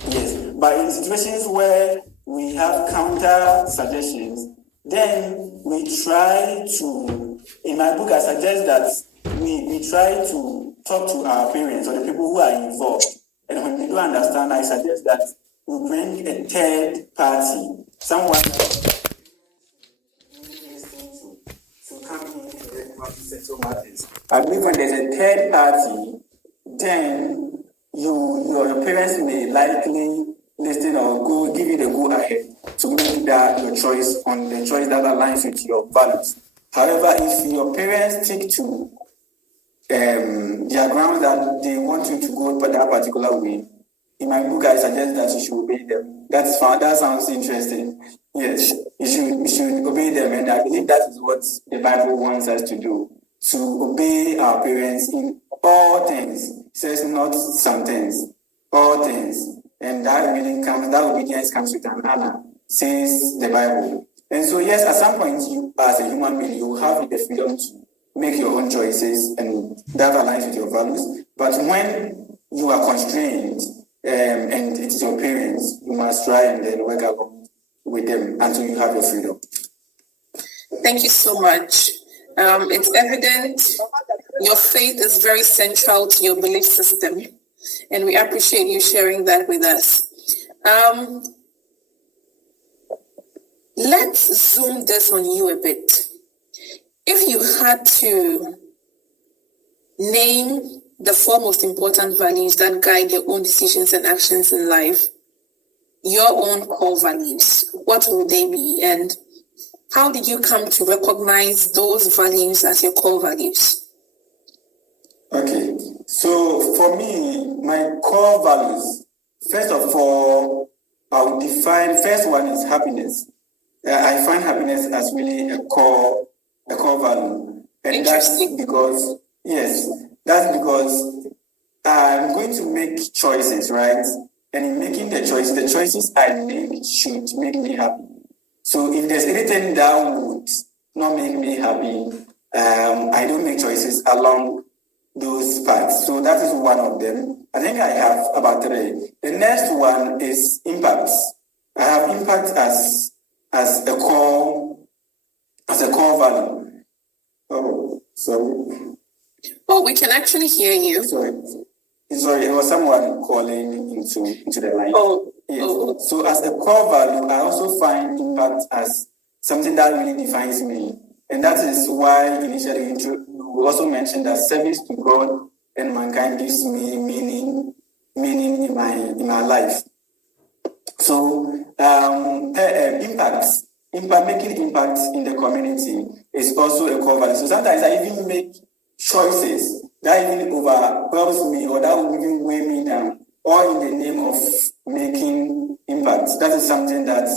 Yes, but in situations where we have counter suggestions, then we try to, in my book I suggest that we try to talk to our parents or the people who are involved. And when we don't understand, I suggest that we bring a third party, someone to come in and settle matters. I believe when there's a third party, then your parents may likely listen or give you the go ahead to make that your choice on the choice that aligns with your values. However, if your parents stick to their grounds that they want you to go that particular way, in my book I suggest that you should obey them. That sounds interesting. Yes, you should obey them, and I believe that is what the Bible wants us to do, to obey our parents in all things. It says not some things, all things. And that obedience comes with an honor, says the Bible. And so yes, at some point you as a human being, you will have the freedom to make your own choices, and that aligns with your values. But when you are constrained, and it's your parents, you must try and then work along with them until you have your freedom. Thank you so much. It's evident your faith is very central to your belief system, and we appreciate you sharing that with us. Let's zoom this on you a bit. If you had to name the 4 most important values that guide your own decisions and actions in life, your own core values, what would they be? And how did you come to recognize those values as your core values? Okay, so for me, my core values, first of all, I would define, first one is happiness. I find happiness as really a core value. And that's because I'm going to make choices, right? And in making the choices I make should make me happy. So if there's anything that would not make me happy, I don't make choices along those paths. So that is one of them. I think I have about 3. The next one is impact. I have impact as a core value. Oh, sorry. Oh, we can actually hear you. Sorry, it was someone calling into the line. Oh. Yes. Oh. So as a core value, I also find impact as something that really defines me. And that is why initially we also mentioned that service to God and mankind gives me meaning in my life. So making impact in the community is also a core value. So sometimes I even make choices that even overwhelms me or that will even weigh me down, all in the name of making impact. That is something that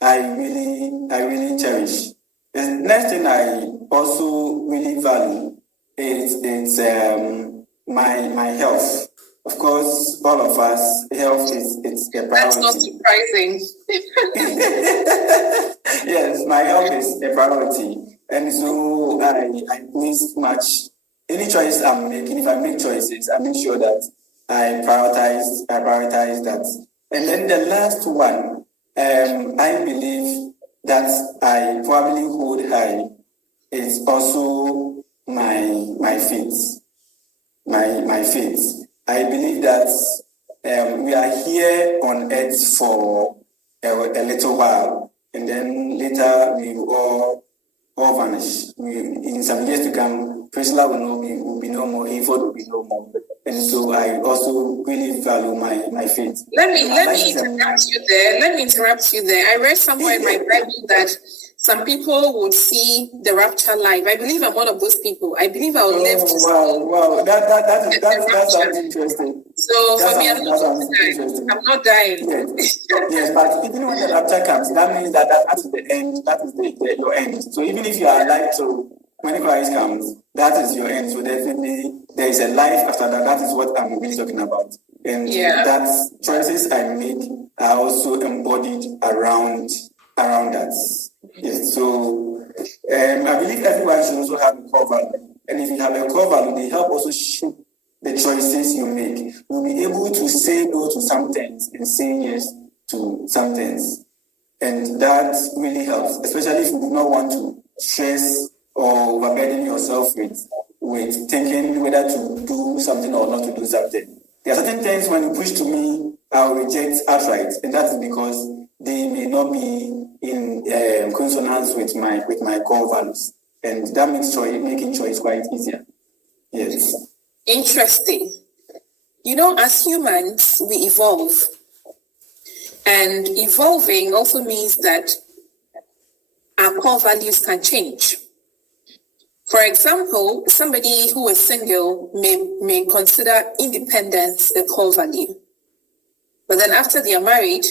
I really cherish. The next thing I also really value is my health. Of course, all of us, health it's a priority. That's not surprising. Yes, my health is a priority. And so I place much, any choice I'm making, if I make choices, I make sure that I prioritize that And then the last one, I believe that I probably hold high is also my faith. My faith. I believe that we are here on earth for a little while, and then later we will all vanish. In some years to come, Priscilla will be no more, Hayford will be no more. And so I also really value my faith. Let me interrupt you there. I read somewhere in my Bible that some people would see the rapture live. I believe I'm one of those people. I believe I will live to see. Wow. That sounds interesting. So for me, I'm not dying. Yes, but even when the rapture comes, that means that is the end. That is your end. So even if you are alive, so when Christ comes, that is your end. So definitely there is a life after that. That is what I'm really talking about. And that choices I make are also embodied around that. Yes. So I believe everyone should also have a core value. And if you have a core value, they help also shape the choices you make. You'll be able to say no to some things and say yes to some things. And that really helps, especially if you do not want to stress or overburden yourself with thinking whether to do something or not to do something. There are certain things when you push to me, I'll reject outright, and that is because they may not be in consonance with my core values, and that makes making choice quite easier. Yes. Interesting. You know, as humans, we evolve. And evolving also means that our core values can change. For example, somebody who is single may consider independence a core value. But then after they are married,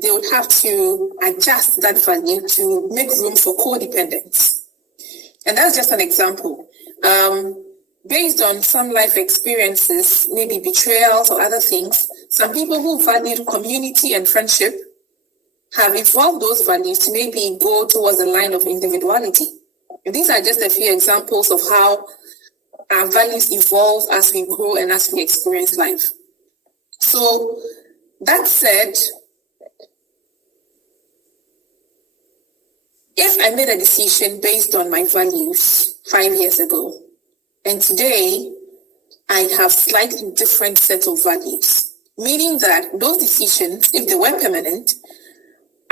they would have to adjust that value to make room for codependence. And that's just an example. Based on some life experiences, maybe betrayals or other things, some people who value community and friendship have evolved those values to maybe go towards a line of individuality. And these are just a few examples of how our values evolve as we grow and as we experience life. So that said, if I made a decision based on my values 5 years ago, and today I have slightly different set of values, meaning that those decisions, if they were permanent,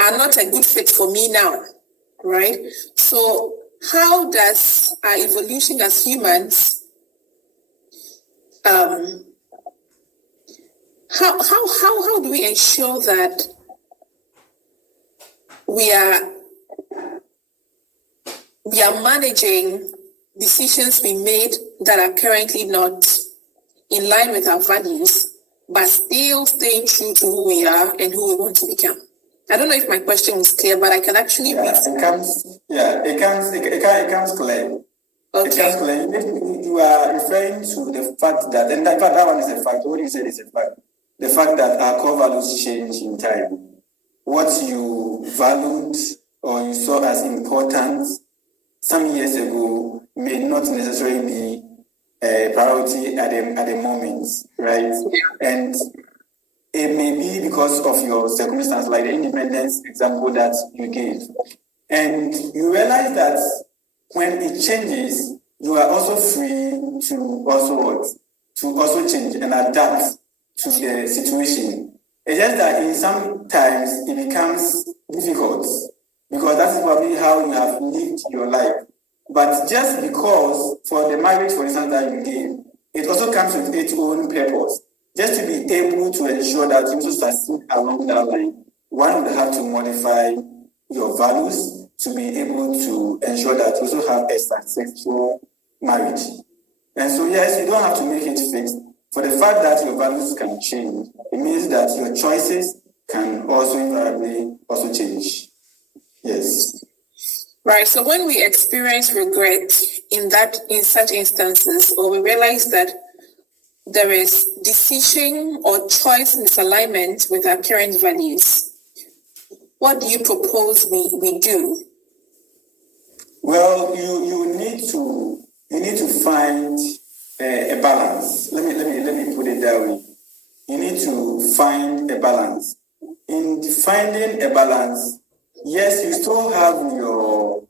are not a good fit for me now, right? So how does our evolution as humans, how do we ensure that we are managing decisions we made that are currently not in line with our values, but still staying true to who we are and who we want to become? I don't know if my question was clear, but I can actually read. It comes clear. Okay. It comes clear. You are referring to the fact that, and in fact, that one is a fact. What you said is a fact. The fact that our core values change in time. What you valued or you saw as important some years ago may not necessarily be a priority at the moment, right? And it may be because of your circumstance, like the independence example that you gave. And you realize that when it changes, you are also free to also change and adapt to the situation. It's just that in sometimes it becomes difficult because that is probably how you have lived your life. But just because for the marriage, for instance, that you gave, it also comes with its own purpose. Just to be able to ensure that you also succeed along that line, one would have to modify your values to be able to ensure that you also have a successful marriage. And so, yes, you don't have to make it fixed. For the fact that your values can change, it means that your choices can also invariably also change. Yes. Right. So when we experience regret in such instances, or we realize that there is decision or choice misalignment with our current values, what do you propose we do? Well, you need to find a balance. Let me put it that way. You need to find a balance. in finding a balance, yes, you still have your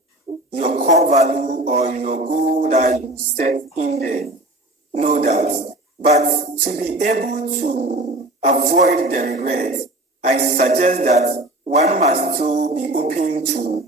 core value or your goal that you set in there, no doubt. But to be able to avoid the regret, I suggest that one must still be open to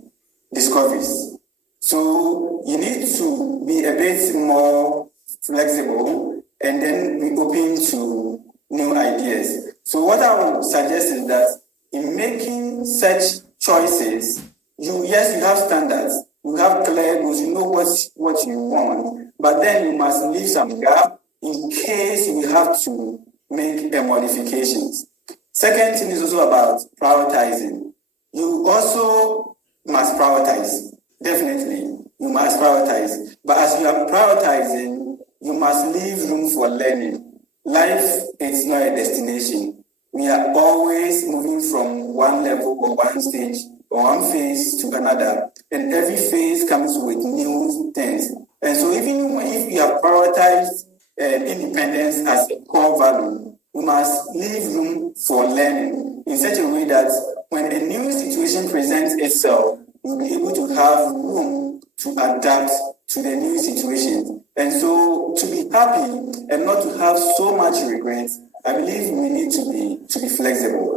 discoveries. So you need to be a bit more flexible and then be open to new ideas. So what I would suggest is that in making such choices, you have standards, you have clear goals, you know what you want, but then you must leave some gap in case you have to make modifications. Second thing is also about prioritizing. You also must prioritize. Definitely, you must prioritize. But as you are prioritizing, you must leave room for learning. Life is not a destination. We are always moving from one level or one stage or one phase to another. And every phase comes with new things. And so even if you have prioritized independence as a core value, you must leave room for learning in such a way that when a new situation presents itself, you'll be able to have room to adapt to the new situation. And so to be happy and not to have so much regret, I believe we need to be flexible.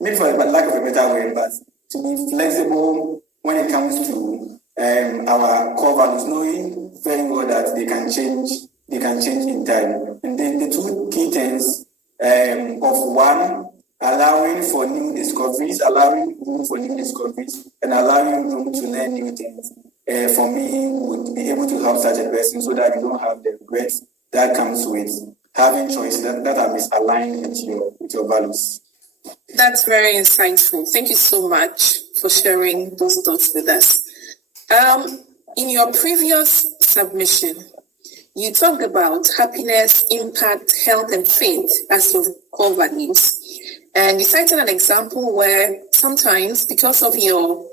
Maybe for lack of a better word, but to be flexible when it comes to our core values, knowing very well that they can change in time. And then the two key things of one, allowing for new discoveries, and allowing room to learn new things. For me, would be able to help such a person so that you don't have the regrets that comes with having choices that are misaligned with your values. That's very insightful. Thank you so much for sharing those thoughts with us. In your previous submission, you talked about happiness, impact, health, and faith as your core values. And you cited an example where sometimes, because of your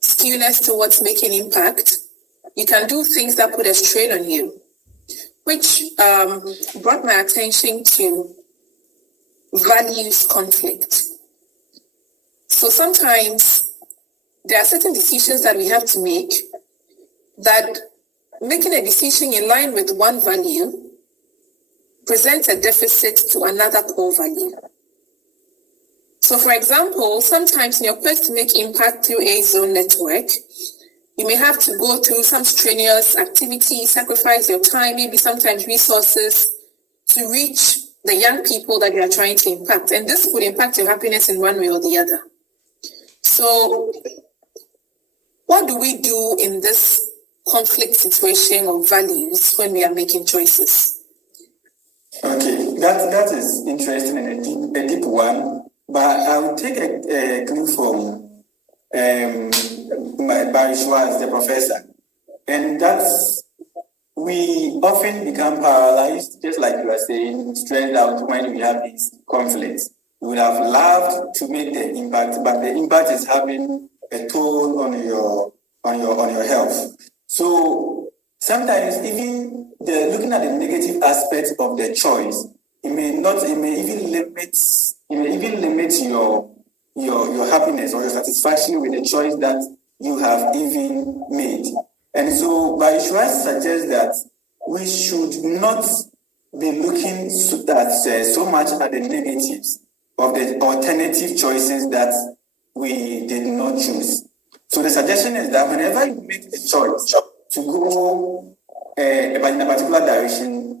skewness towards making impact, you can do things that put a strain on you, which brought my attention to values conflict. So sometimes there are certain decisions that we have to make that making a decision in line with one value presents a deficit to another core value. So for example, sometimes in your quest to make impact through a zone network, you may have to go through some strenuous activities, sacrifice your time, maybe sometimes resources to reach the young people that you are trying to impact. And this could impact your happiness in one way or the other. So what do we do in this conflict situation of values when we are making choices? Okay, that is interesting and a deep one. But I will take a clue from Barry Schwartz, the professor. And that's, we often become paralyzed, just like you are saying, stressed out when we have these conflicts. We would have loved to make the impact, but the impact is having a toll on your health. So sometimes even looking at the negative aspects of the choice, it may even limit your happiness or your satisfaction with the choice that you have even made. And so Baishwa suggests that we should not be looking so much at the negatives of the alternative choices that we did not choose. So the suggestion is that whenever you make a choice to go in a particular direction,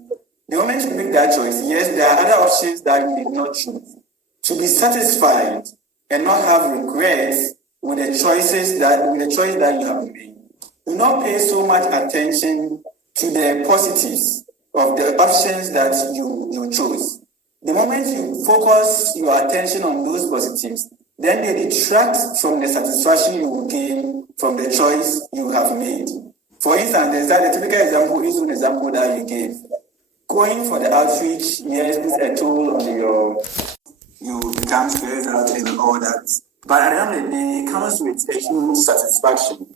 the moment you make that choice, yes, there are other options that you did not choose. To be satisfied and not have regrets with the choice that you have made. Do not pay so much attention to the positives of the options that you chose. The moment you focus your attention on those positives, then they detract from the satisfaction you will gain from the choice you have made. For instance, there's that the typical example is an example that you gave. Going for the outreach, yes, it's a tool on you become stressed out and all that. But at the end of the day, it comes with a huge satisfaction.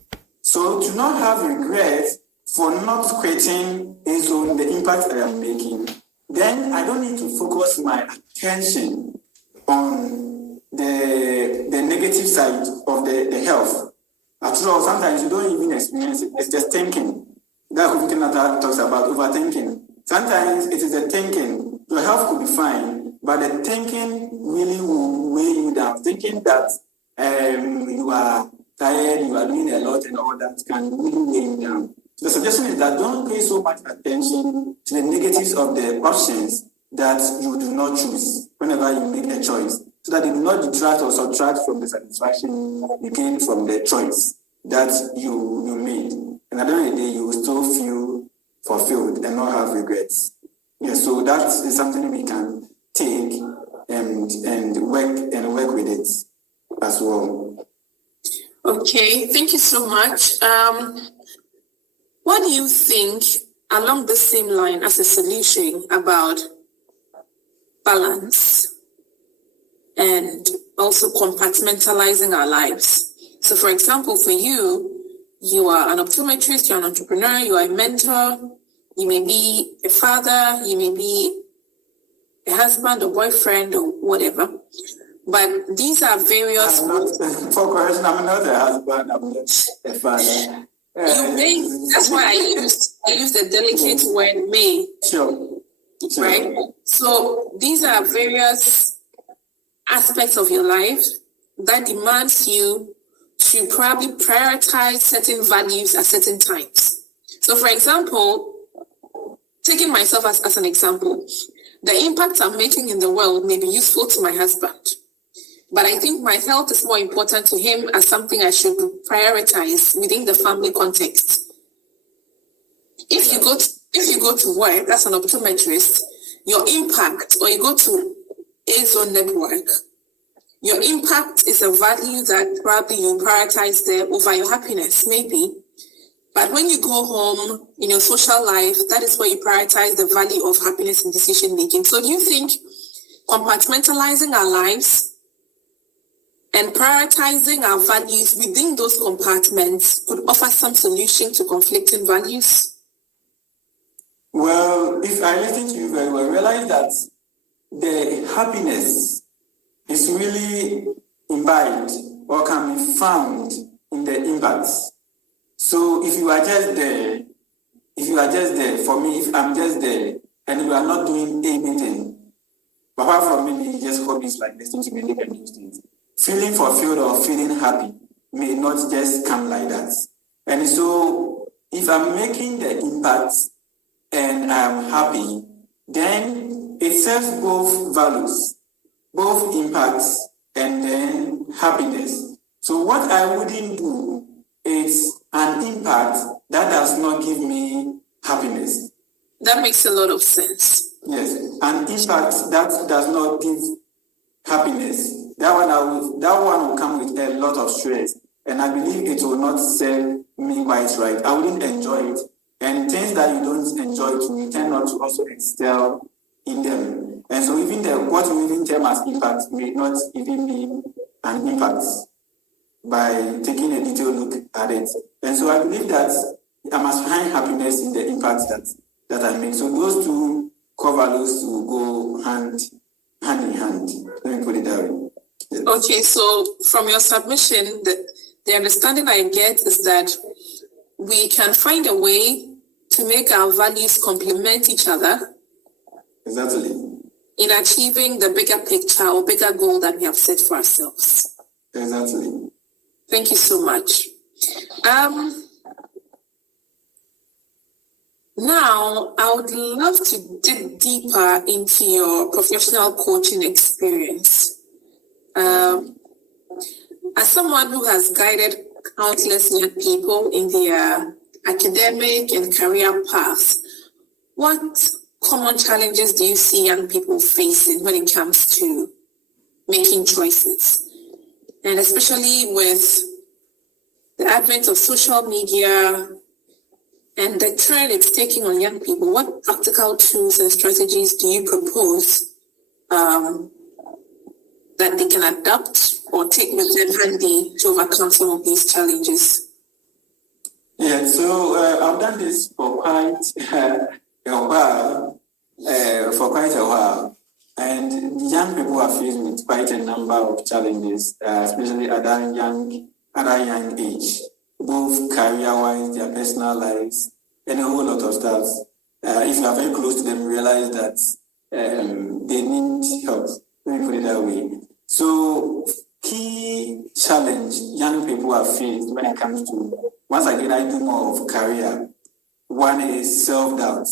So to not have regret for not creating a zone, the impact I am making, then I don't need to focus my attention on the negative side of the health. After all, sometimes you don't even experience it. It's just thinking. That's what Nata talks about, overthinking. Sometimes it is the thinking. Your health could be fine, but the thinking really will weigh you down. Thinking that you are tired, you are doing a lot and all that can really weigh you down. So the suggestion is that don't pay so much attention to the negatives of the options that you do not choose whenever you make a choice, so that it do not detract or subtract from the satisfaction you gain from the choice that you made. And at the end of the day, you will still feel fulfilled and not have regrets. Yeah, so that is something we can take and work with it as well. Okay, thank you so much. What do you think along the same line as a solution about balance and also compartmentalizing our lives? So for example, for you, you are an optometrist, you're an entrepreneur, you are a mentor, you may be a father, you may be a husband or boyfriend or whatever. But these are various... For correction, I'm not a husband, I'm not a father. You may, that's why I used the delicate word may. Sure. Right? So these are various aspects of your life that demands you to probably prioritize certain values at certain times. So for example, taking myself as an example, the impact I'm making in the world may be useful to my husband, but I think my health is more important to him as something I should prioritize within the family context. If you go to work as an optometrist, your impact, or you go to A-Zone Network, your impact is a value that probably you prioritize there over your happiness, maybe. But when you go home in your social life, that is where you prioritize the value of happiness in decision making. So do you think compartmentalizing our lives and prioritizing our values within those compartments could offer some solution to conflicting values? Well, if I listen to you very well, realize that the happiness is really imbibed or can be found in the impacts. So if you are just there, for me, if I'm just there and you are not doing anything, apart from maybe just hobbies like listening to music and those things, feeling fulfilled or feeling happy may not just come like that. And so if I'm making the impact and I'm happy, then it serves both values, both impacts and then happiness. So what I wouldn't do is an impact that does not give me happiness. That makes a lot of sense. Yes, an impact that does not give happiness, that one will come with a lot of stress, and I believe it will not serve me quite right. I wouldn't enjoy it, and things that you don't enjoy you tend not to also excel in them. And so even what we even term as impact may not even be an impact by taking a detailed look at it. And so I believe that I must find happiness in the impacts that I make. So those two core values will go hand in hand. Let me put it that way. Yes. Okay, so from your submission, the understanding I get is that we can find a way to make our values complement each other. Exactly. In achieving the bigger picture or bigger goal that we have set for ourselves. Exactly. Thank you so much. Now, I would love to dig deeper into your professional coaching experience. As someone who has guided countless young people in their academic and career paths, what common challenges do you see young people facing when it comes to making choices? And especially with the advent of social media and the trend it's taking on young people, what practical tools and strategies do you propose that they can adopt or take with them handy to overcome some of these challenges? Yeah, so I've done this for quite a while. And young people are faced with quite a number of challenges, especially at that young age, both career-wise, their personal lives, and a whole lot of stuff. If you are very close to them, realize that they need help. Let me put it that way. So, key challenge young people are faced when it comes to, once again, I do more of career. One is self-doubt.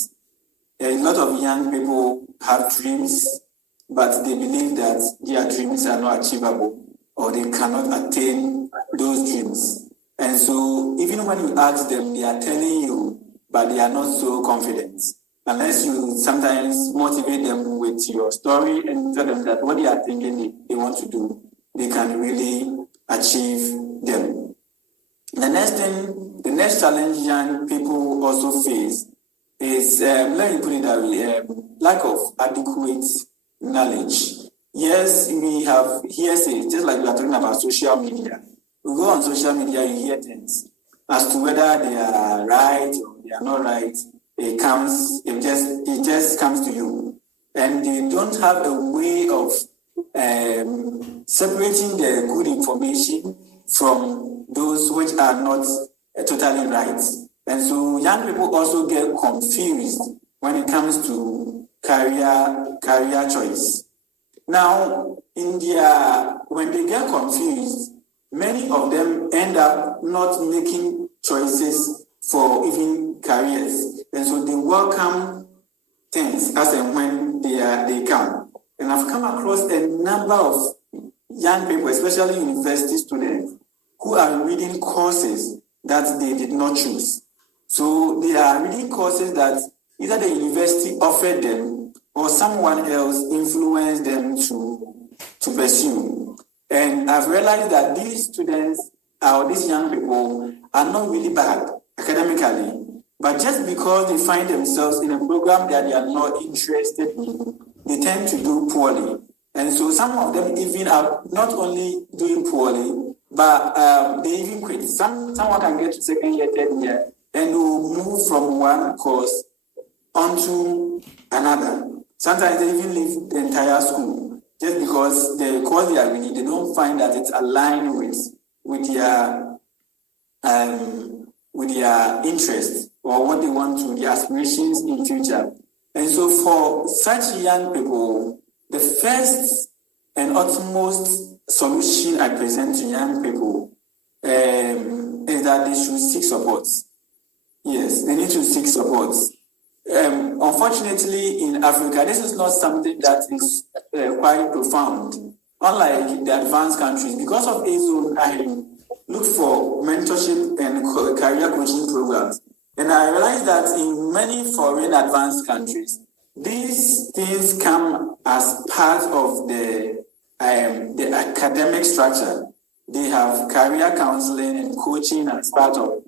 A lot of young people have dreams, but they believe that their dreams are not achievable or they cannot attain those dreams. And so even when you ask them, they are telling you, but they are not so confident. Unless you sometimes motivate them with your story and tell them that what they are thinking they want to do, they can really achieve them. The next challenge young people also face is, let me put it that way, lack of adequate knowledge. Yes, we have hearsay, just like we are talking about social media. We go on social media, you hear things as to whether they are right or they are not right. It just comes to you, and they don't have a way of separating the good information from those which are not totally right. And so young people also get confused when it comes to career choice. Now, when they get confused, many of them end up not making choices for even careers. And so they welcome things as and when they come. And I've come across a number of young people, especially university students, who are reading courses that they did not choose. So they are reading courses that either the university offered them or someone else influenced them to pursue. And I've realized that these students or these young people are not really bad academically, but just because they find themselves in a program that they are not interested in, they tend to do poorly. And so some of them even are not only doing poorly, but they even quit. Someone can get to second year, third year, and will move from one course onto another. Sometimes they even leave the entire school just because the course they are reading, they don't find that it's aligned with their interest or what they want to, their aspirations in future. And so for such young people, the first and utmost solution I present to young people is that they should seek support. Yes, they need to seek support. Unfortunately, in Africa, this is not something that is quite profound. Unlike the advanced countries, because of AZO, I look for mentorship and career coaching programs. And I realized that in many foreign advanced countries, these things come as part of the academic structure. They have career counseling and coaching as part of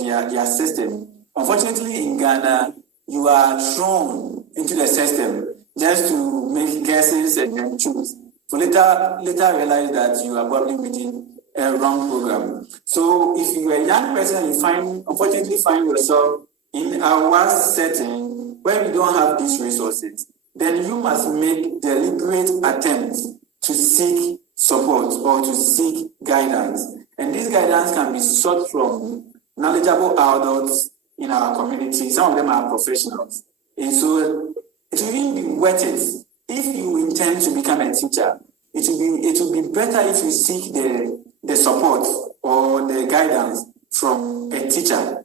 their system. Unfortunately, in Ghana, you are thrown into the system just to make guesses and then choose. So later realize that you are probably within a wrong program. So if you are a young person and you unfortunately find yourself in our setting where we don't have these resources, then you must make deliberate attempts to seek support or to seek guidance. And this guidance can be sought from knowledgeable adults in our community. Some of them are professionals. And so it will even be worth it if you intend to become a teacher. It will be better if you seek the support or the guidance from a teacher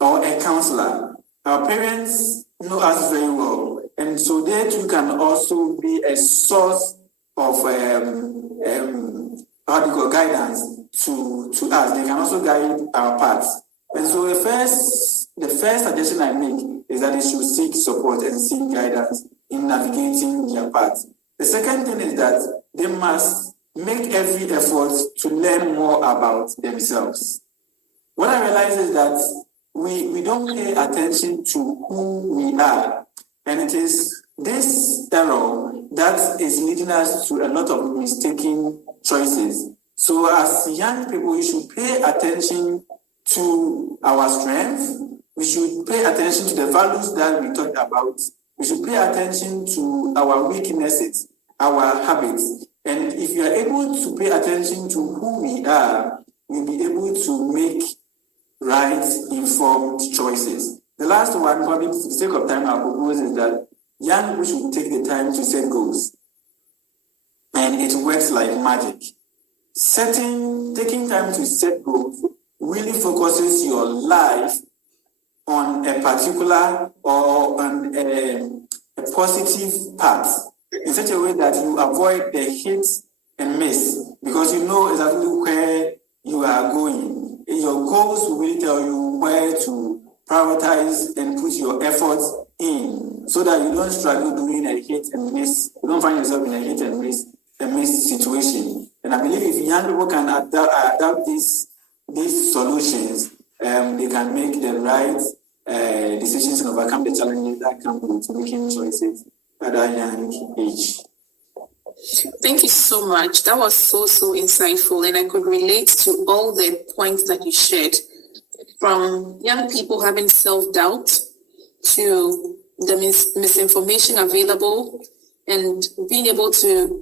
or a counselor. Our parents know us very well, and so they too can also be a source of guidance to us. They can also guide our paths. And so the first suggestion I make is that they should seek support and seek guidance in navigating their paths. The second thing is that they must make every effort to learn more about themselves. What I realize is that we don't pay attention to who we are. And it is this error that is leading us to a lot of mistaken choices. So as young people, we should pay attention to our strengths. We should pay attention to the values that we talked about We should pay attention to our weaknesses, our habits. And if you are able to pay attention to who we are, we'll be able to make right, informed choices. The last one, probably for the sake of time, I'll propose is that young people should take the time to set goals. And it works like magic. Taking time to set goals really focuses your life on a particular or on a positive path in such a way that you avoid the hit and miss, because you know exactly where you are going. Your goals will really tell you where to prioritize and put your efforts in, so that you don't struggle doing a hit and miss. You don't find yourself in a hit and miss situation. And I believe if young people can adapt these solutions, they can make the right decisions and overcome the challenges that come with making choices at a young age. Thank you so much. That was so insightful, and I could relate to all the points that you shared, from young people having self-doubt to the misinformation available and being able to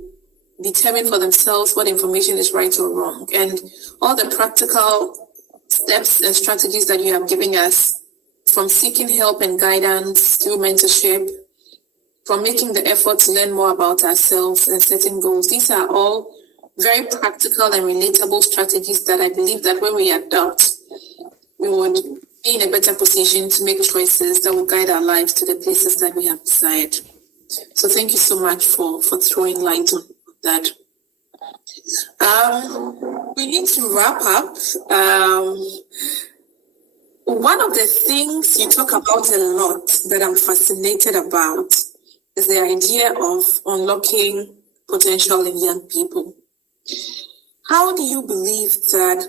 determine for themselves what information is right or wrong, and all the practical steps and strategies that you have given us, from seeking help and guidance through mentorship, from making the effort to learn more about ourselves and setting goals. These are all very practical and relatable strategies that I believe that when we adopt, we would be in a better position to make choices that will guide our lives to the places that we have desired. So thank you so much for throwing light on that. We need to wrap up. One of the things you talk about a lot that I'm fascinated about is the idea of unlocking potential in young people. How do you believe that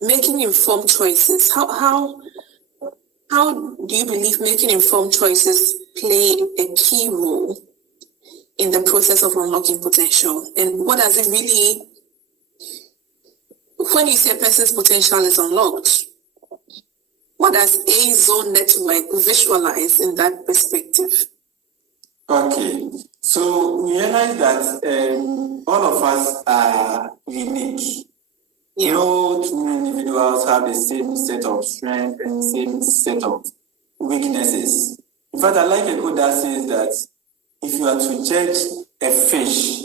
making informed choices, how do you believe making informed choices play a key role in the process of unlocking potential? And what does it really, when you say a person's potential is unlocked, what does a zone network visualize in that perspective? Okay, so we realize that all of us are unique. Yeah. No two individuals have the same set of strengths and the same set of weaknesses. In fact, I like a quote that says that if you are to judge a fish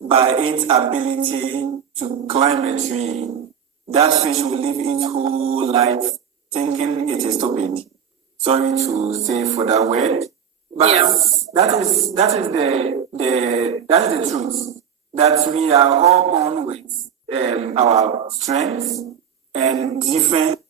by its ability to climb a tree, that fish will live its whole life thinking it is stupid. Sorry to say for that word, but Yeah. that is the truth, that we are all born with our strengths and different